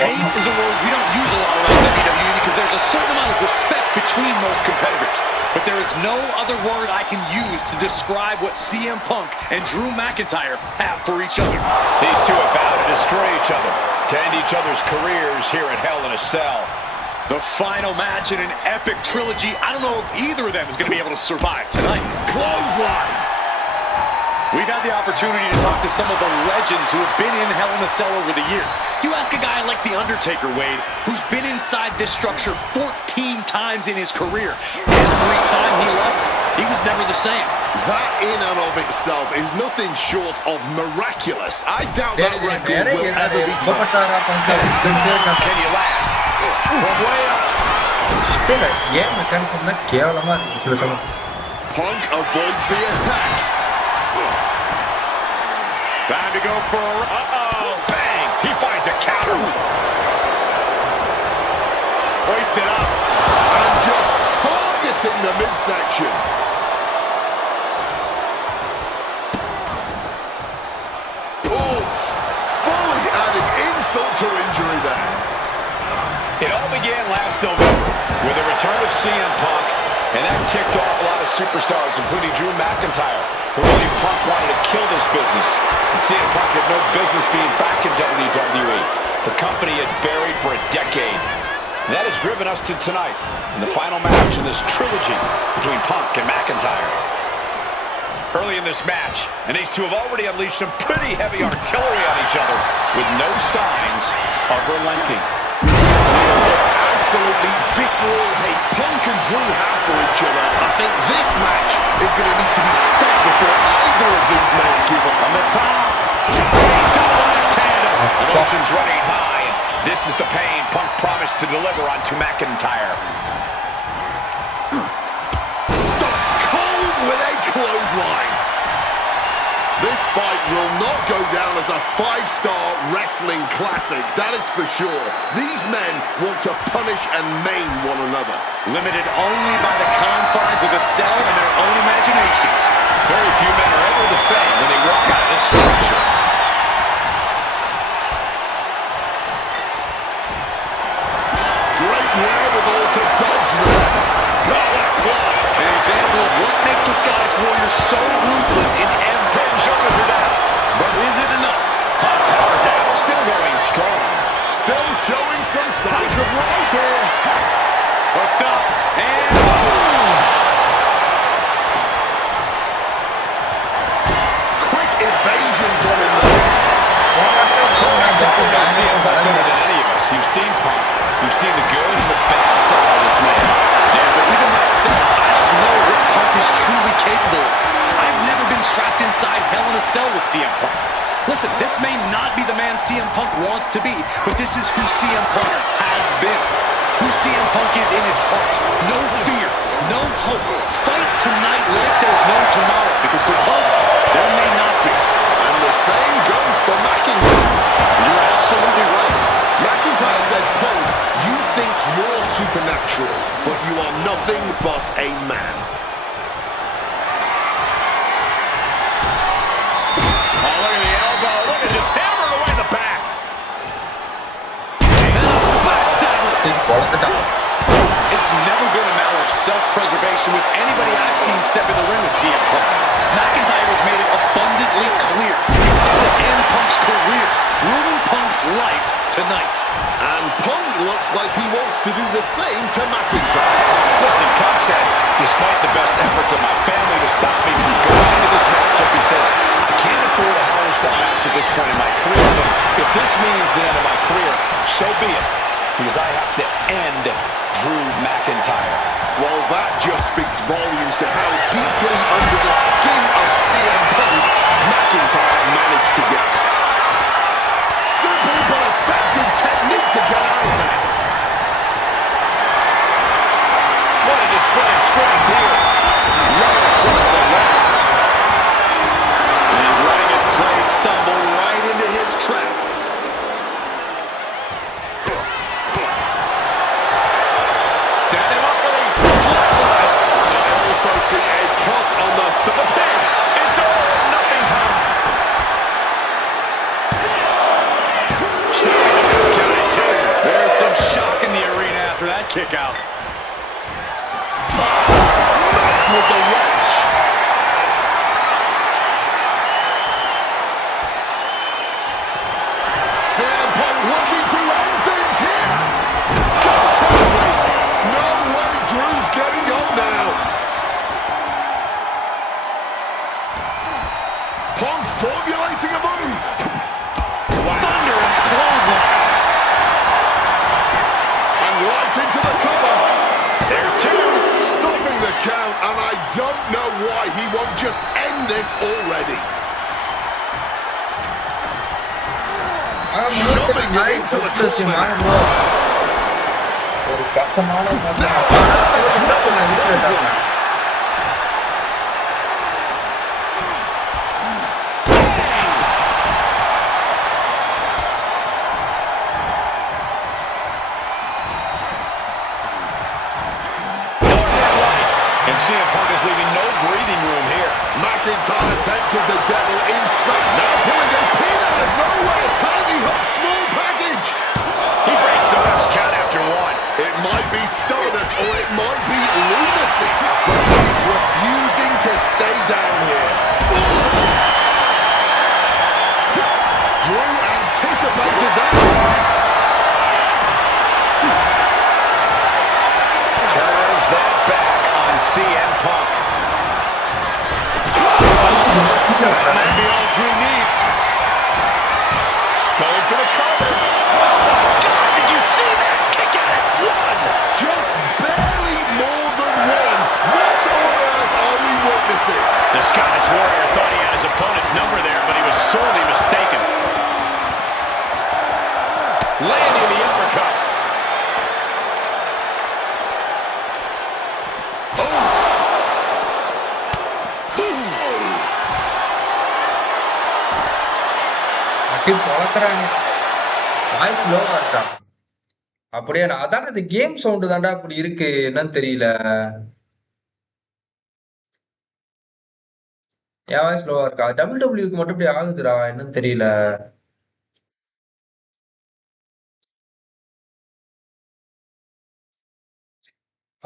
Hate is a word we don't use a lot around WWE because there's a certain amount of respect between most competitors. But there is no other word I can use to describe what CM Punk and Drew McIntyre have for each other. These two have vowed to destroy each other, to end each other's careers here at Hell in a Cell. The final match in an epic trilogy. I don't know if either of them is going to be able to survive tonight. Clothesline. We've had the opportunity to talk to some of the legends who have been in Hell in a Cell over the years. You ask a guy like The Undertaker, Wade, who's been inside this structure 14 times in his career. Every time he left, he was never the same. That in and of itself is nothing short of miraculous. I doubt that record will ever be topped. Can you last? From way up. Game mechanism தான் கேவலமா இருக்கு சில சமயம் Punk avoids the attack. Time to go for bang! He finds a counter. Hoisted up. And just targeting the midsection. Oof! Fully adding insult to injury there. It all began last November with the return of CM Punk, and that ticked off a lot of superstars, including Drew McIntyre, who believed Punk wanted to kill this business, and CM Punk had no business being back in WWE. The company had buried for a decade. And that has driven us to tonight, in the final match in this trilogy between Punk and McIntyre. Early in this match, and these two have already unleashed some pretty heavy artillery on each other, with no signs of relenting. Absolutely visceral hate Punk and Drew have for each other. I think this match is going to need to be stopped before either of these men give up. On the top, double axe handle. Emotions running high. This is the pain Punk promised to deliver onto McIntyre. Stopped cold with a clothesline. This fight will not go down as a 5-star wrestling classic, that is for sure. These men want to punish and maim one another. Limited only by the confines of the cell and their own imaginations. Very few men are ever the same when they walk out of this structure. Great wherewithal to dodge there. An example of what makes the Scottish Warrior so ruthless in every Shoulders are down. But is it enough? Punk powers out, still going strong. Still showing some signs of life here. Hooked up, and Quick evasion from him there. You've seen Punk better than any of us. You've seen Punk. You've seen the good and the bad side of this man. yeah, but even myself, I don't know what Punk is truly capable of. I've never been trapped inside Hell in a Cell with CM Punk. Listen, this may not be the man CM Punk wants to be, but this is who CM Punk has been. Who CM Punk is in his heart. No fear, no hope. Fight tonight like there's no tomorrow, because for Punk, there may not be. And the same goes for McIntyre. You're absolutely right. McIntyre said, Punk, you think you're supernatural, but you are nothing but a man. Oh, look at the elbow. Look at just hammer away the back. Backstabber. It's never been a matter of self-preservation with anybody I've seen step in the ring with CM Punk. McIntyre has made it abundantly clear he wants to end Punk's career, ruin Punk's life tonight. And Punk looks like he wants to do the same to McIntyre. Listen, Punk said, despite the best efforts of my family to stop me from going into this matchup, he says, I can't afford a Hell in a Cell match at this point in my career, but if this means the end of my career, so be it, because I have to end Drew McIntyre. Well, that just speaks volumes to how deeply under the skin of CM Punk McIntyre managed to get. Simple but effective technique to get out of there. What a display of strength here. Right across the legs. And he's letting his play stumble right into his trap. Set him up with a flatline. I also see a cut on the pin. It's all or nothing time. There's some shock in the arena after that kick out. Smacked with the wrench. CM Punk looking to end things here. Got to sleep. No way Drew's getting up now. Punk formulating a move. Thunderous clothesline. And right into the cover. There's two. Stopping the count, and I don't know why he won't just end this already. Shoving him into the corner. ஒரு கஷ்டமான And CM Punk is leaving no breathing room here. McIntyre tempted the devil inside. Now pulling a pin out of nowhere. Tiny hook, small package. He breaks the last count after one. It might be stubbornness or it might be lunacy, but he's refusing to stay down here. Drew anticipated that. Turns that back on CM Punk. That might be all Drew needs. Going for the cover. Oh, God, did you see that? Kick out at one. Just barely more than one. What on earth are we witnessing? The Scottish Warrior thought he had his opponent's number there, but he was sorely mistaken. Landing the uppercut. அடி பழக்கிறாங்க. Voice லோவா இருக்கா? அப்படியே அதான் இந்த game sound தான்டா அப்படி இருக்கு, என்னன்னு தெரியல. என் வாய்ஸ் லோவா இருக்கா? டபிள்யூக்கு மட்டும் இப்படி ஆகுதுடா, என்னன்னு தெரியல.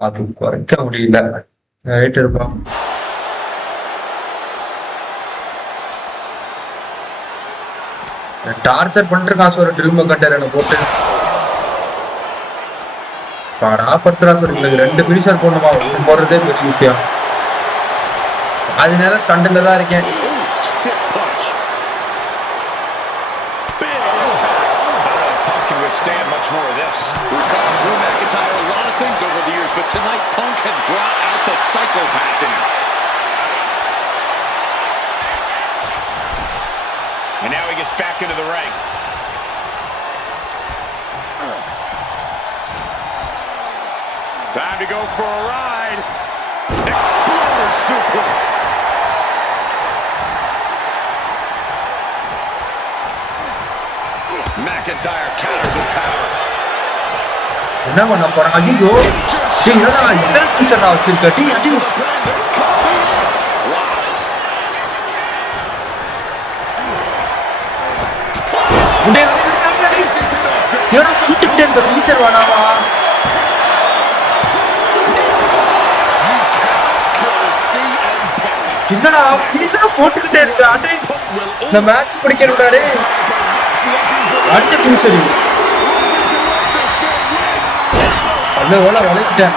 அது குறைக்க முடியல. ரைட் இருப்பா. டார்ச்சர் பண்ற காசு ஒரு ட்ரீம் கண்டேன் போட்டு படுத்துறா சொல்லி 2 ஃபினிஷர் போடணுமா போடுறதே பெரிய விஷயம். அது நேரம் ஸ்டண்ட்ல தான் இருக்கேன். Stand much more of this. We've got Drew McIntyre a lot of things over the years, but tonight Punk has brought out the psychopath in him. And now he gets back into the ring. Time to go for a ride. Exploder suplex. McIntyre counters with power. என்ன பண்ண போறான்? ஐயோ என்னடா இத்தனை பீஸா வச்சிருக்க? Tea அடி ஏடா கூட்டிட்டு இந்த பீஸர் வேணாமா? என்னடா பீஸர் போட்டுக்கிட்டே இருக்க? அடே இந்த மேட்ச் பிடிக்கணும்டா. அடுத்த பீஸர் அல்ல ஓல வளைக்கிட்டேன்.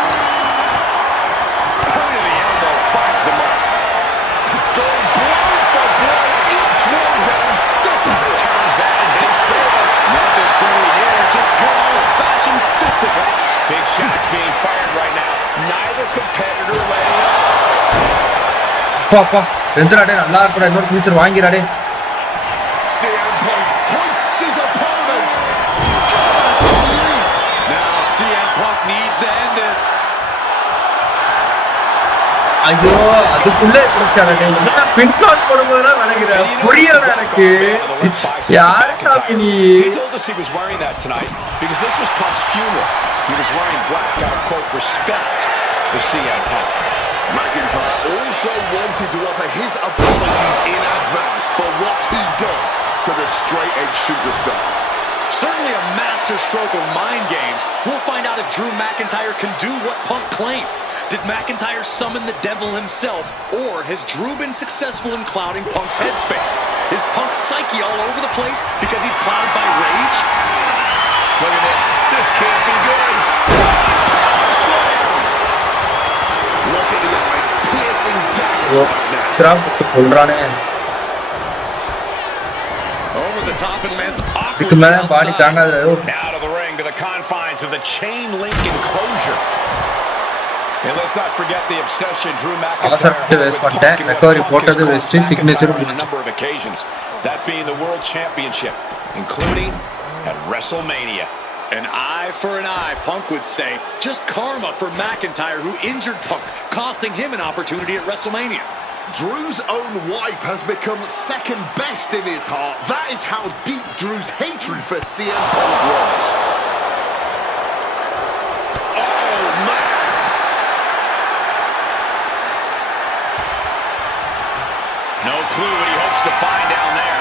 Big shots being fired right now. Neither competitor letting up. அப்பா எந்திராடே நல்லா இருக்கடா. இன்னொரு பீஸர் வாங்கிடாடே. CM Punk hoists his opponent. Now CM Punk needs to end this. ஐயோ அதுக்குள்ளே பிடிச்சாடே. என்ன பின் ஷாட் போடும்போது விளைகிற புரியல எனக்கு. யார் சாமி நீ? He told us he was wearing that tonight because this was Punk's funeral. He was wearing black out of quote respect for CM Punk. McIntyre also wanted to offer his apologies in advance for what he does to the straight-edge superstar. Certainly a master stroke of mind games. We'll find out if Drew McIntyre can do what Punk claimed. Did McIntyre summon the devil himself, or has Drew been successful in clouding Punk's headspace? Is Punk's psyche all over the place because he's clouded by rage? Look at this. This can't be good. Look at the eyes, piercing daggers right now. சிராப் கொல்றானே. Over the top and lands இதுக்கு awkwardly மேல பாடி outside. தாங்காது. Out of the ring to the confines of the chain link enclosure. And let's not forget the obsession Drew McIntyre had with Punk and what Punk has cost McIntyre on a number of occasions. That being the World Championship, including at WrestleMania. An eye for an eye, Punk would say. Just karma for McIntyre, who injured Punk, costing him an opportunity at WrestleMania. Drew's own wife has become second best in his heart. That is how deep Drew's hatred for CM Punk was. Oh, man! No clue what he hopes to find down there.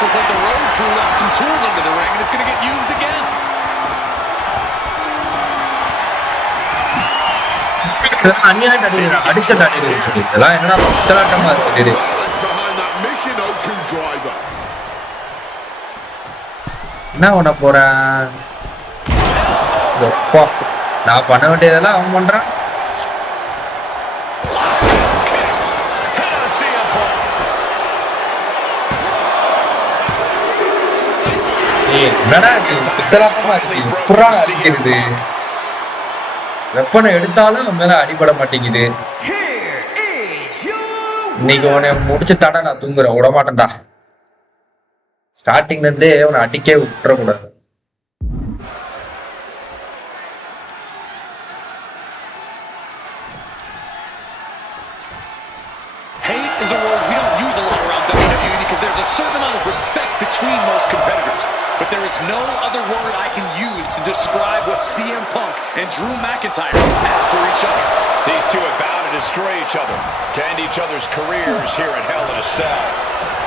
Looks like the road crew left some tools under the ring, and it's going to get used again. அநியாயம் அடிக்கிறா. அடிச்சா அடிக்கிறா. இதெல்லாம் என்னடா பத்தலாட்டமா இருக்கு. Dallas behind that Michinoku driver. என்ன பண்ண போறேன்? எப்பா நான் பண்ண வேண்டியதெல்லாம் அவன் பண்றான். என்னடா பித்தலாட்டமா இருக்கு. புறா அடிக்கிறது. வெப்பனை எடுத்தாலும் மேல அடிபட மாட்டேங்குது. இன்னைக்கு உன்னை முடிச்சு தட நான் தூங்குறேன். விட மாட்டேன்டா. ஸ்டார்டிங்ல இருந்தே உன்னை அடிக்கே விட்டுறக்கூடாது. Hate is a word we don't use a lot around WWE because there's a certain amount of respect between most competitors. But there is no other word I can use to describe what CM Punk and Drew McIntyre have for each other. These two have vowed to destroy each other, to end each other's careers here at Hell in a Cell.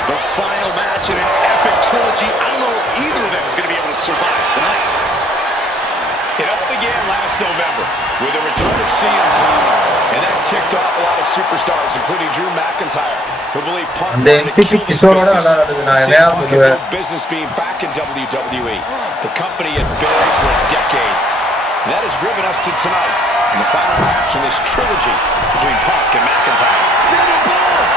The final match in an epic trilogy. I don't know if either of them is going to be able to survive tonight. It all began last last November with the return of CM Punk, and that ticked off a lot of superstars, including Drew McIntyre, who believe Punk wanted to kill this business. CM Punk had no business being back in WWE. The company had buried for a decade. And that has driven us to tonight, in the final match in this trilogy between Punk and McIntyre. From above!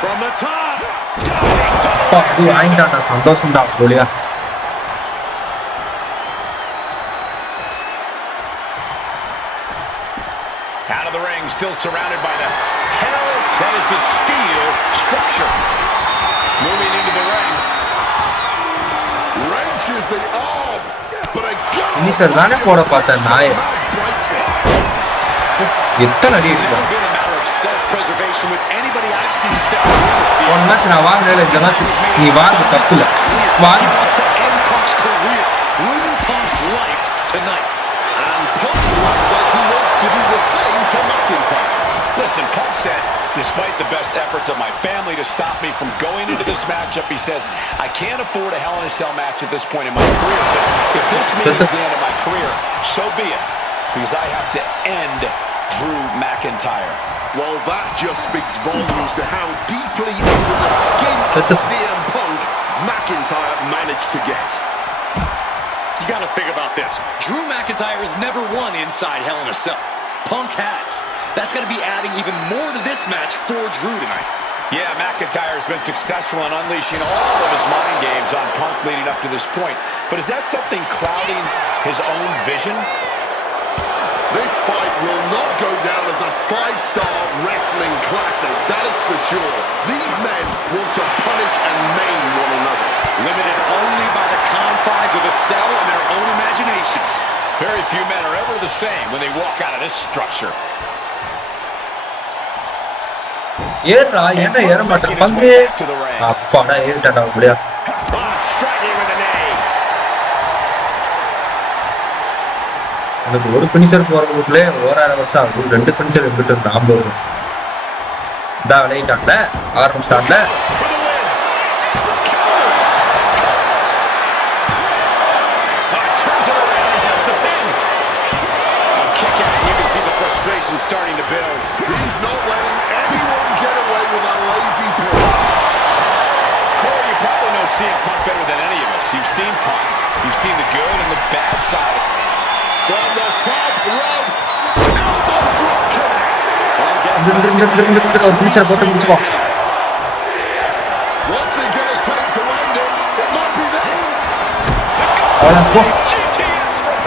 From the top. வாங்கிட்டான்டா சந்தோஷம்டா போலியா Out of the ring, still surrounded by the hell that is the steel structure. Moving into the ring. Wrenches the arm, but a gun initial தானே போட பார்த்தேன் நாய் breaks it. எத்தனை அடி இருக்கு Never been a matter of self-preservation with anybody I've seen step forward. போன match நான் வாங்கினேன் இந்த மேட்ச் நீ வாங்க தப்பு இல்லை வாங்க He wants to end Punk's career, ruining Punk's life tonight. And Punk looks like he wants to do the same to McIntyre. Listen, Punk said, despite the best efforts of my family to stop me from going into this matchup, he says, I can't afford a Hell in a Cell match at this point in my career. But if this means the end of my career, so be it. Because I have to end Drew McIntyre. Well, that just speaks volumes to how deeply under the skin of CM Punk McIntyre managed to get. You got to think about this. Drew McIntyre has never won inside Hell in a Cell. Punk has. That's going to be adding even more to this match for Drew tonight. Yeah, McIntyre has been successful in unleashing all of his mind games on Punk leading up to this point. But is that something clouding his own vision? This fight will not go down as a 5-star wrestling classic, that is for sure. These men want to punish and maim one another. Limited only by the confines of the cell and their own imaginations. Very few men are ever the same when they walk out of this structure. ஏறா ஏன்டா ஏற மாட்டேன் பங்கு அப்பாடா ஏறிட்டாடா அப்படியா Striking with a knee. எனக்கு ஒரு finisher போறதுக்குள்ளே ஓராயிரம் வருஷம் ஆகும் 2 பினிஷர் எடுத்துட்டு நான் போடுறேன் இதா விளையாட்டான்ல ஆரம்பிச்சான்ல Starting to build. He's not letting anyone get away with a lazy pin. Corey, you probably know CM Punk better than any of us. You've seen Punk. You've seen the good and the bad side. From the top rope, elbow drop connects. Finisher போட்டு முடிச்சுப்போம் What's it going to take to end him? It might be this. அவ்வளோ போ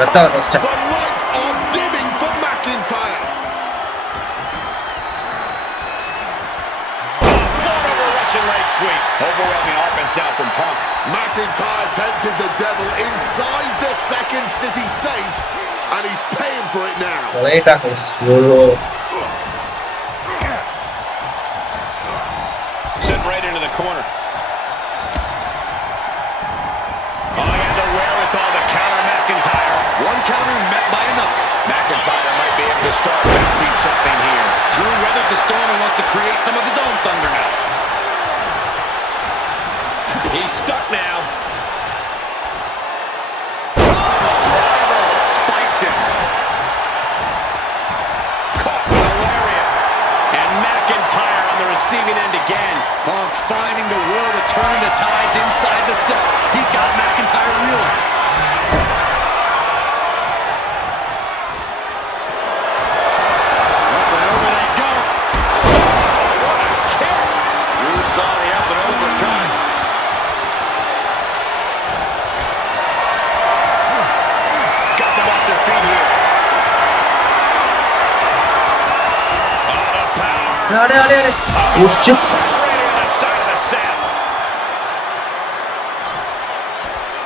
ரத்தா first The lights are dimming for McIntyre. Leg sweep. Overwhelming offense now from Punk. McIntyre tempted the devil inside the Second City Saints, and he's paying for it now. Sent right into the corner. Oh, he had the wherewithal to counter McIntyre. One counter met by another. McIntyre might be able to start mounting something here. Drew weathered the storm and wants to create some of his own thunder now. He's stuck now. Spiked him. Caught with a lariat. And McIntyre on the receiving end again. Punk finding the will to turn the tides inside the cell. He's got McIntyre reeling. Up and over they go. What a kick. Drew saw the up and overcut. Got them off their feet here. Oh, the power. Oh shit Right on the side of the cell.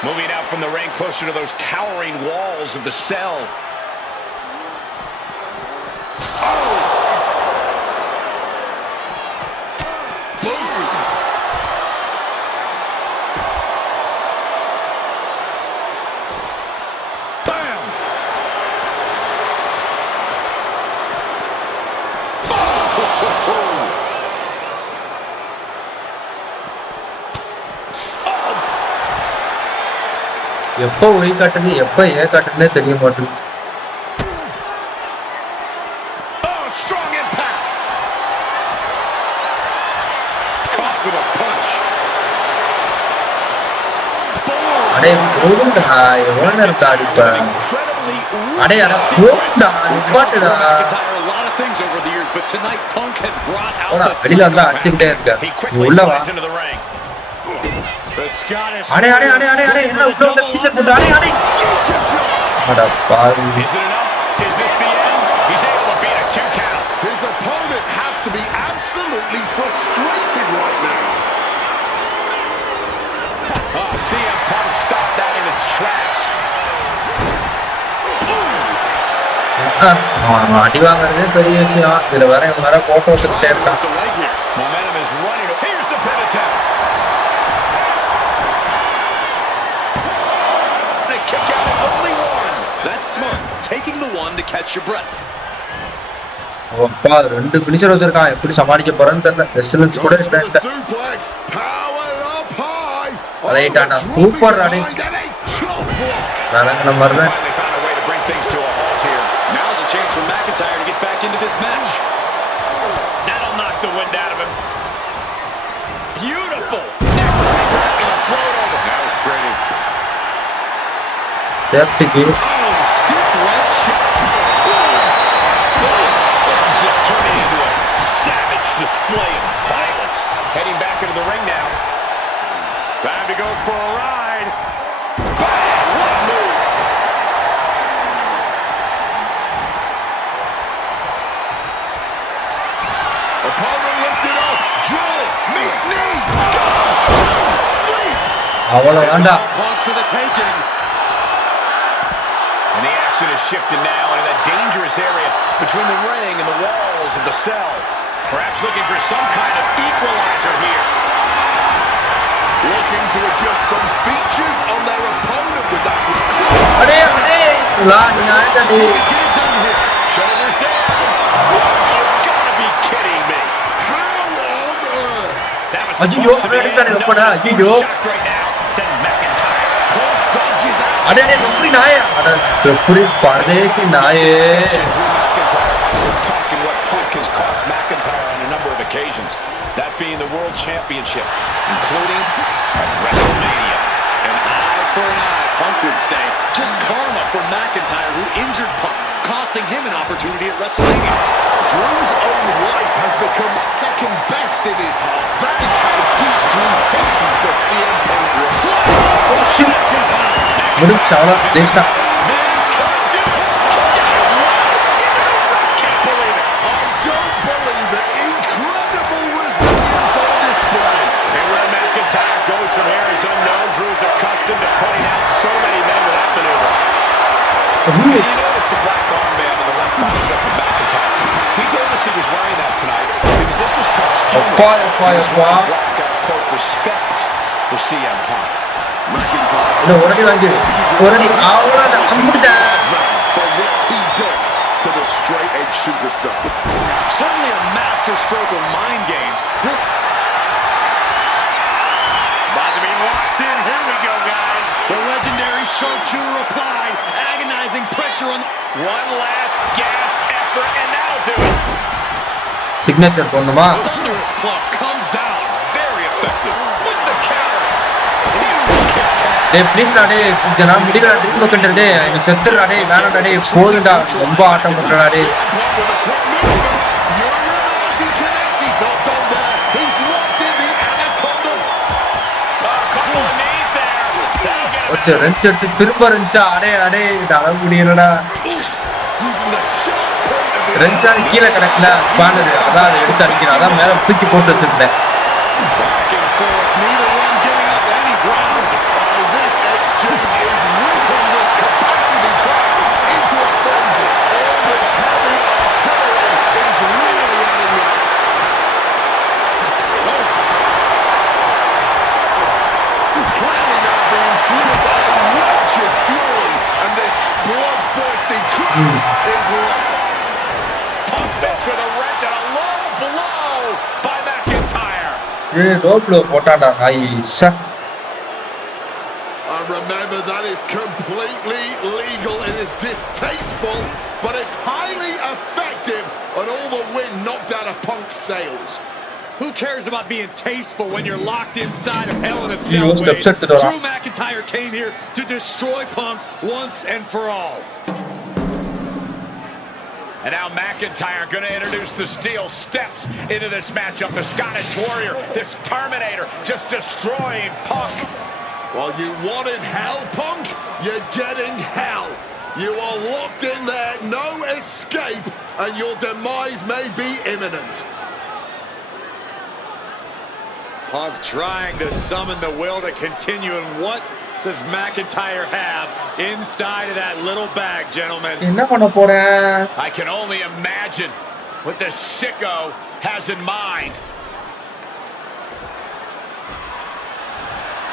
Moving out from the ring closer to those towering walls of the cell. எப்போ Y காட்டுது எப்போ ஏ காட்டுதுன்னே தெரிய மாட்டேங்குது. Oh, strong impact. Caught with a punch. அடே போதும்டா, எவ்வளவு நேரம் தாடிப்ப. அடே அட போதும்டா, நிப்பாட்டுடா. வெளியில வந்தா அடிச்சுக்கிட்டே இருக்க. நீ உள்ள வா. அடே அடே அடே அடே அடே என்ன உள்ள வந்து டீஷர்ட் போட்டு அடே அடே. அட பாவி. His opponent has to be absolutely frustrated right now. CM Punk stopped that in its tracks. அடி வாங்குறதே பெரிய விஷயம். இதுல வேற போட்டோ எடுத்துட்டே இருக்கான். Momentum is running. Here's the pin attempt. A kick out of only one. That's smart. Taking the one to catch your breath. அப்பா ரெண்டு பினிஷர் வச்சிருக்கான். எப்படி சமாளிக்க போறேன்னு தெரியல. ரெஸ்டலன்ஸ் கூட இல்ல. அரைட்டானா சூப்பர் அடே. வேறங்க மறந்தேன். Now's a chance for McIntyre to get back into this match. That'll knock the wind out of him. Beautiful. Neckbreaker and a float over. That was pretty. Safety kick. Oh, stiff leg shot. This is just turning into a savage display of violence. Heading back into the ring now. Time to go for a ride. Bam! What a move. Opponent lifted up. Jaw. Meet knee. Go. Sleep. அவ்வளவுதான்டா. Punch for the taking. And the action is shifted now into that dangerous area between the ring and the walls of the cell. Perhaps looking for some kind of equalizer here. Looking to adjust some features on their opponent with that. அடே அடே லா நீ ஆடடி. Shoulders down. You've got to be kidding me. How on earth? That was ஐயோ supposed to be அடே தானே போடா. no ஐயோ shock right now than McIntyre. Punk dodges out. அடே அடே எப்படி நாயே. அட எப்படி பரதேசி நாயே. Punk and what Punk has cost McIntyre on a number of occasions. That being the World Championship, including at WrestleMania. An eye for an eye, Punk would say. Just karma for McIntyre, who injured Punk, costing him an opportunity at WrestleMania. Drew's own wife has become second best in his heart. That is how deep Drew's hatred for CM Punk was. Oh shit. முடிச்சு அவ்வளோ ஜெயிச்சிட்டா. This could do it. Can't believe it. I don't believe it. Incredible resilience on display. And where McIntyre goes from here is unknown. Drew's accustomed to putting out so many men with that maneuver. And you notice the black armband in the left bicep of McIntyre. He told us he was wearing that tonight because this was Punk's funeral. Black out of quote respect for CM Punk. McIntyre. இந்த ஒரடி வாங்கி ஒரடி அவ்வளோ அம்பிட்டா. For what he does to the straight edge superstar. Certainly a master stroke of mind games. About to be locked in. Here we go, guys. The legendary sharpshooter applied, agonizing pressure on. One last gasp effort, and that'll do it. Signature போடணுமா? Thunderous club comes down, very effective with the counter. டேய் please டா டேய் சிஜனா மிடில trip Kandar டேய் நீ செத்துடா டேய் வேணாடா டேய் போதுடா ரொம்ப ஆட்டம் பண்றடா டேய். ஒச்ச ரெஞ்ச் எடுத்து திரும்ப ரெஞ்சா அடே அடே தர முடியலடா. ரெஞ்சா கீழே கிடக்கல ஸ்பானர் அதான் அதை எடுத்து அடிக்கிறேன் அதான் மேல தூக்கி போட்டு வச்சிருந்தேன். And remember, that is completely legal. It is distasteful, but it's highly effective, and all the wind knocked out of Punk's sails. Who cares about being tasteful when you're locked inside of Hell in a Cell? Drew McIntyre came here to destroy Punk once and for all. And now McIntyre going to introduce the steel steps into this matchup. The Scottish Warrior, this Terminator, just destroying Punk. Well, you wanted hell, Punk? You're getting hell. You are locked in there, no escape, and your demise may be imminent. Punk trying to summon the will to continue, and what does McIntyre have inside of that little bag, gentlemen? I can only imagine what this sicko has in mind.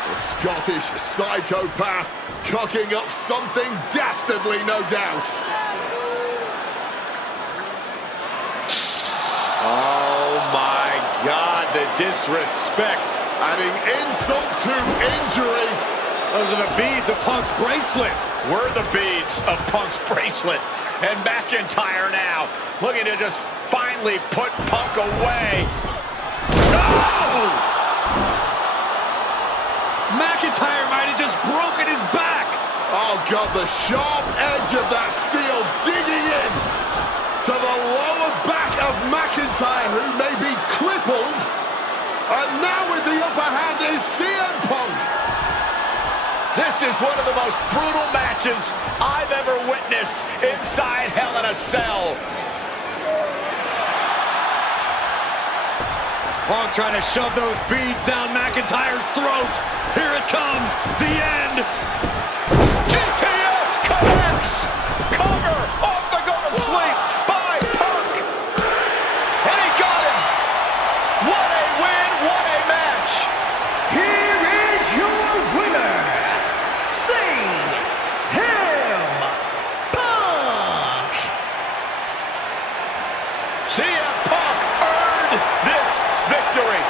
The Scottish psychopath cooking up something dastardly, no doubt. Oh my God, the disrespect. Adding insult to injury. Those are the beads of Punk's bracelet. We're the beads of Punk's bracelet. And McIntyre now looking to just finally put Punk away. No! McIntyre might have just broken his back. Oh God, the sharp edge of that steel digging in to the lower back of McIntyre, who may be crippled. And now with the upper hand is CM Punk. This is one of the most brutal matches I've ever witnessed inside Hell in a Cell. Punk trying to shove those beads down McIntyre's throat. Here it comes, the end. GPS connects. Cover off the go to sleep by Punk. And he got him. What a win, what a match. Here is your winner, CM Punk. CM Punk earned this victory.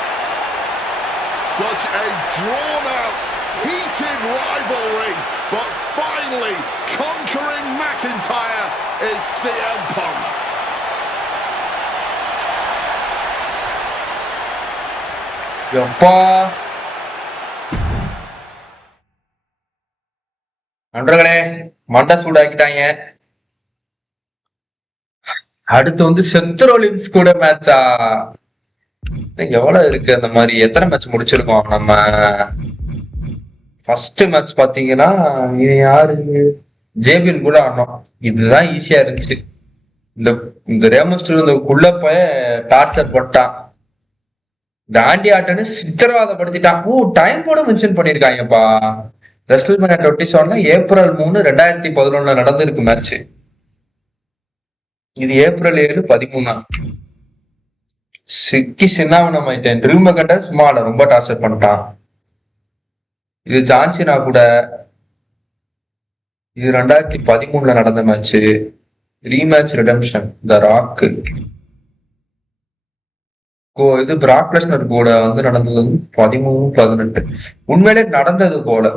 Such a drawn-out, heated rivalry, but finally conquering McIntyre is CM Punk. நண்பர்களே, மண்டை சூடாக்கிட்டாங்க. அடுத்து வந்து Seth Rollins கூட மேட்சா? எவ்வளவு இருக்கு அந்த மாதிரி? எத்தனை மேட்ச் முடிச்சிருக்கோம் நம்ம? ஃபர்ஸ்ட் மேட்ச் பாத்தீங்கன்னா இது யாரு? ஜேபிஎல் கூட ஆடணும். இதுதான் ஈஸியா இருந்துச்சு. இந்த ரேமஸ்டர் உள்ள போய் டார்ச்சர் போட்டான். தாண்டி ஆட்டன்னு சித்திரவாதப்படுத்திட்டான். டைம் கூட மென்ஷன் பண்ணிருக்காங்கப்பா. ரெஸ்ட்ல்மேனியா 27 ஏப்ரல் 3, 2011 நடந்திருக்கு மேட்ச். இது ஏப்ரல் 7, 13. சிக்கி சின்னாவனம் ஆயிட்டேன். ட்ரூ மெக்கண்டர் சும்மா ரொம்ப டார்ச்சர் பண்ணிட்டான். இது ஜான்சினா கூட. இது 2013 நடந்த மேட்ச். ரீமேட்ச் ரிடம்ஷன் த ராக். இது பிராக் லெஸ்னர் கூட வந்து நடந்தது 13, 18. உண்மையிலே நடந்தது போல.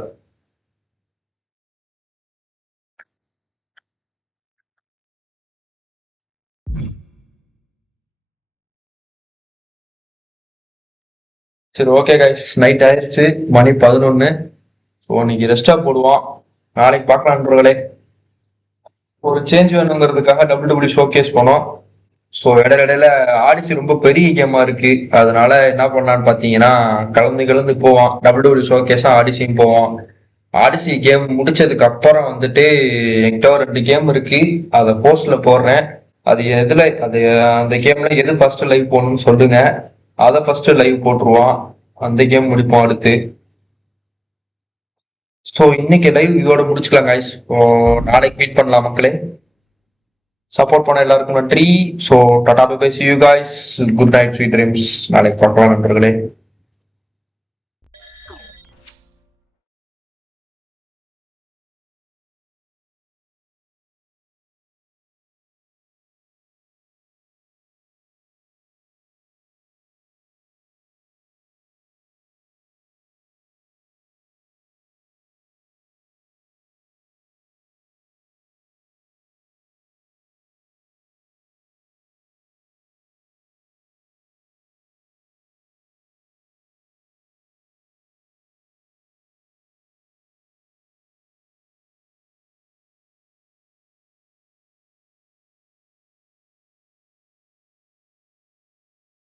சரி, ஓகே கைஸ், நைட் ஆயிடுச்சு, மணி 11. ஸோ இன்னைக்கு ரெஸ்டா போடுவோம், நாளைக்கு பார்க்கலாம் நண்பர்களே. ஒரு சேஞ்ச் வேணுங்கிறதுக்காக WWE ஷோகேஸ் போனோம். ஸோ இடையில ஆடிசி ரொம்ப பெரிய கேமா இருக்கு, அதனால என்ன பண்ணலான்னு பார்த்தீங்கன்னா கலந்து போவோம். WWE ஷோகேஸா ஆடிசியும் போவோம். ஆடிசி கேம் முடிச்சதுக்கு அப்புறம் வந்துட்டு என்கிட்ட ஒரு 2 கேம் இருக்கு, அதை போஸ்ட்ல போடுறேன். அது எதுல அந்த கேம்ல எது ஃபர்ஸ்ட் லைவ் போகணும்னு சொல்லுங்க, அதை ஃபர்ஸ்ட் லைவ் போட்டுருவோம். அந்த கேம் முடிப்போம் அடுத்து. ஸோ இன்னைக்கு லைவ் இதோட முடிச்சுக்கலாம் கைஸ். ஸோ நாளைக்கு மீட் பண்ணலாம் மக்களே. சப்போர்ட் பண்ண எல்லாருக்கும் நன்றி. So tata bye bye, see you guys, good night, sweet dreams. நாளைக்கு பார்க்கலாம் நண்பர்களே.